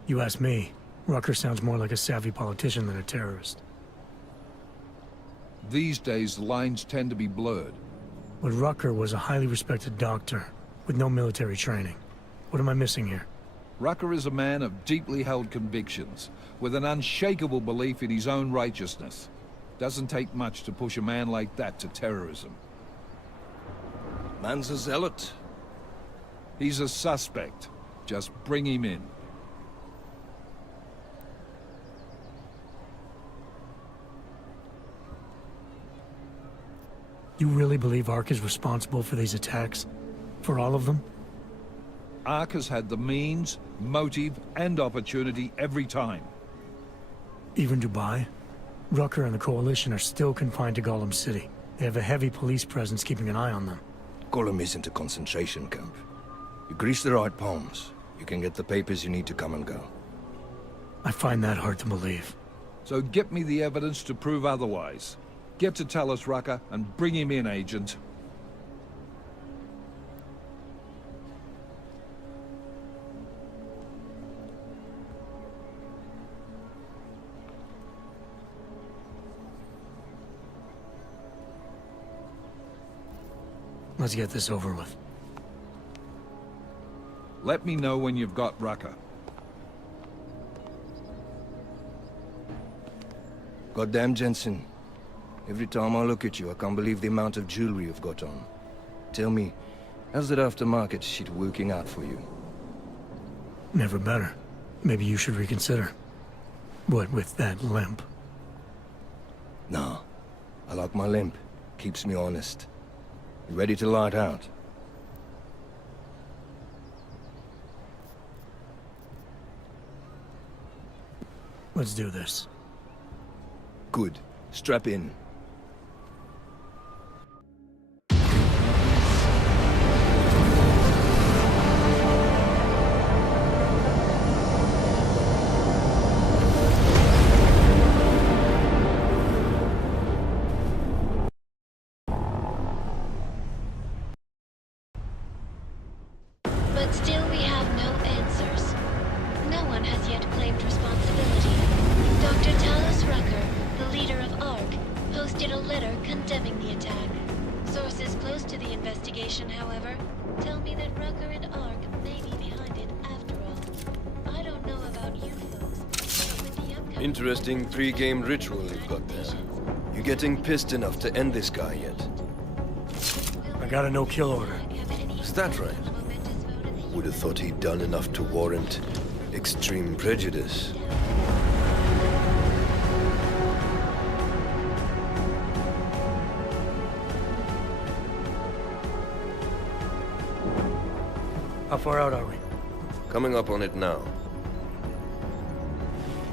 You ask me. Rucker sounds more like a savvy politician than a terrorist. These days, the lines tend to be blurred. But Rucker was a highly respected doctor, with no military training. What am I missing here? Rucker is a man of deeply held convictions, with an unshakable belief in his own righteousness. Doesn't take much to push a man like that to terrorism. Man's a zealot. He's a suspect. Just bring him in. You really believe Ark is responsible for these attacks? For all of them? Ark has had the means, motive, and opportunity every time. Even Dubai? Rucker and the Coalition are still confined to Gollum City. They have a heavy police presence keeping an eye on them. Gollum isn't a concentration camp. You grease the right palms, you can get the papers you need to come and go. I find that hard to believe. So get me the evidence to prove otherwise. Get to Talus Rucker and bring him in, Agent. Let's get this over with. Let me know when you've got Rucker. Goddamn, Jensen. Every time I look at you, I can't believe the amount of jewelry you've got on. Tell me, how's that aftermarket shit working out for you? Never better. Maybe you should reconsider. What with that limp? Nah. I like my limp. Keeps me honest. You ready to light out? Let's do this. Good. Strap in. But still we have no answers. No one has yet claimed responsibility. Dr. Talus Rucker, the leader of ARC, posted a letter condemning the attack. Sources close to the investigation, however, tell me that Rucker and ARC may be behind it after all. I don't know about you folks, but with the upcoming... Interesting pre-game ritual you've got there. You getting pissed enough to end this guy yet? I got a no-kill order. Is that right? Would have thought he'd done enough to warrant extreme prejudice. How far out are we? Coming up on it now.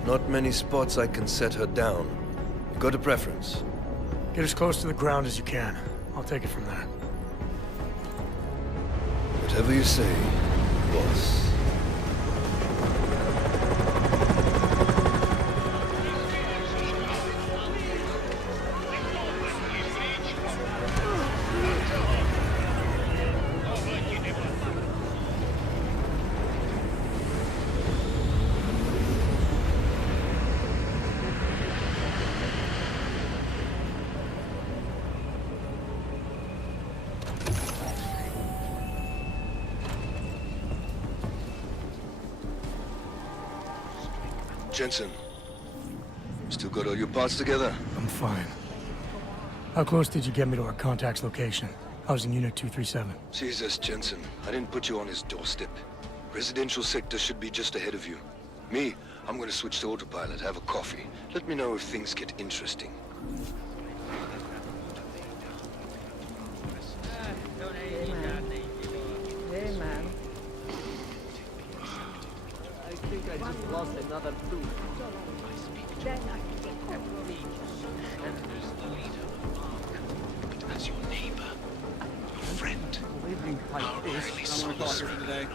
Not many spots I can set her down. You got a preference? Get as close to the ground as you can. I'll take it from there. Whatever you say, boss. Jensen, still got all your parts together? I'm fine. How close did you get me to our contact's location? I was in Unit 237. Jesus, Jensen, I didn't put you on his doorstep. Residential sector should be just ahead of you. Me, I'm gonna switch to autopilot, have a coffee. Let me know if things get interesting. Hey, man. I think I just lost another tooth. As your neighbor, your friend, I'm gonna call it for today.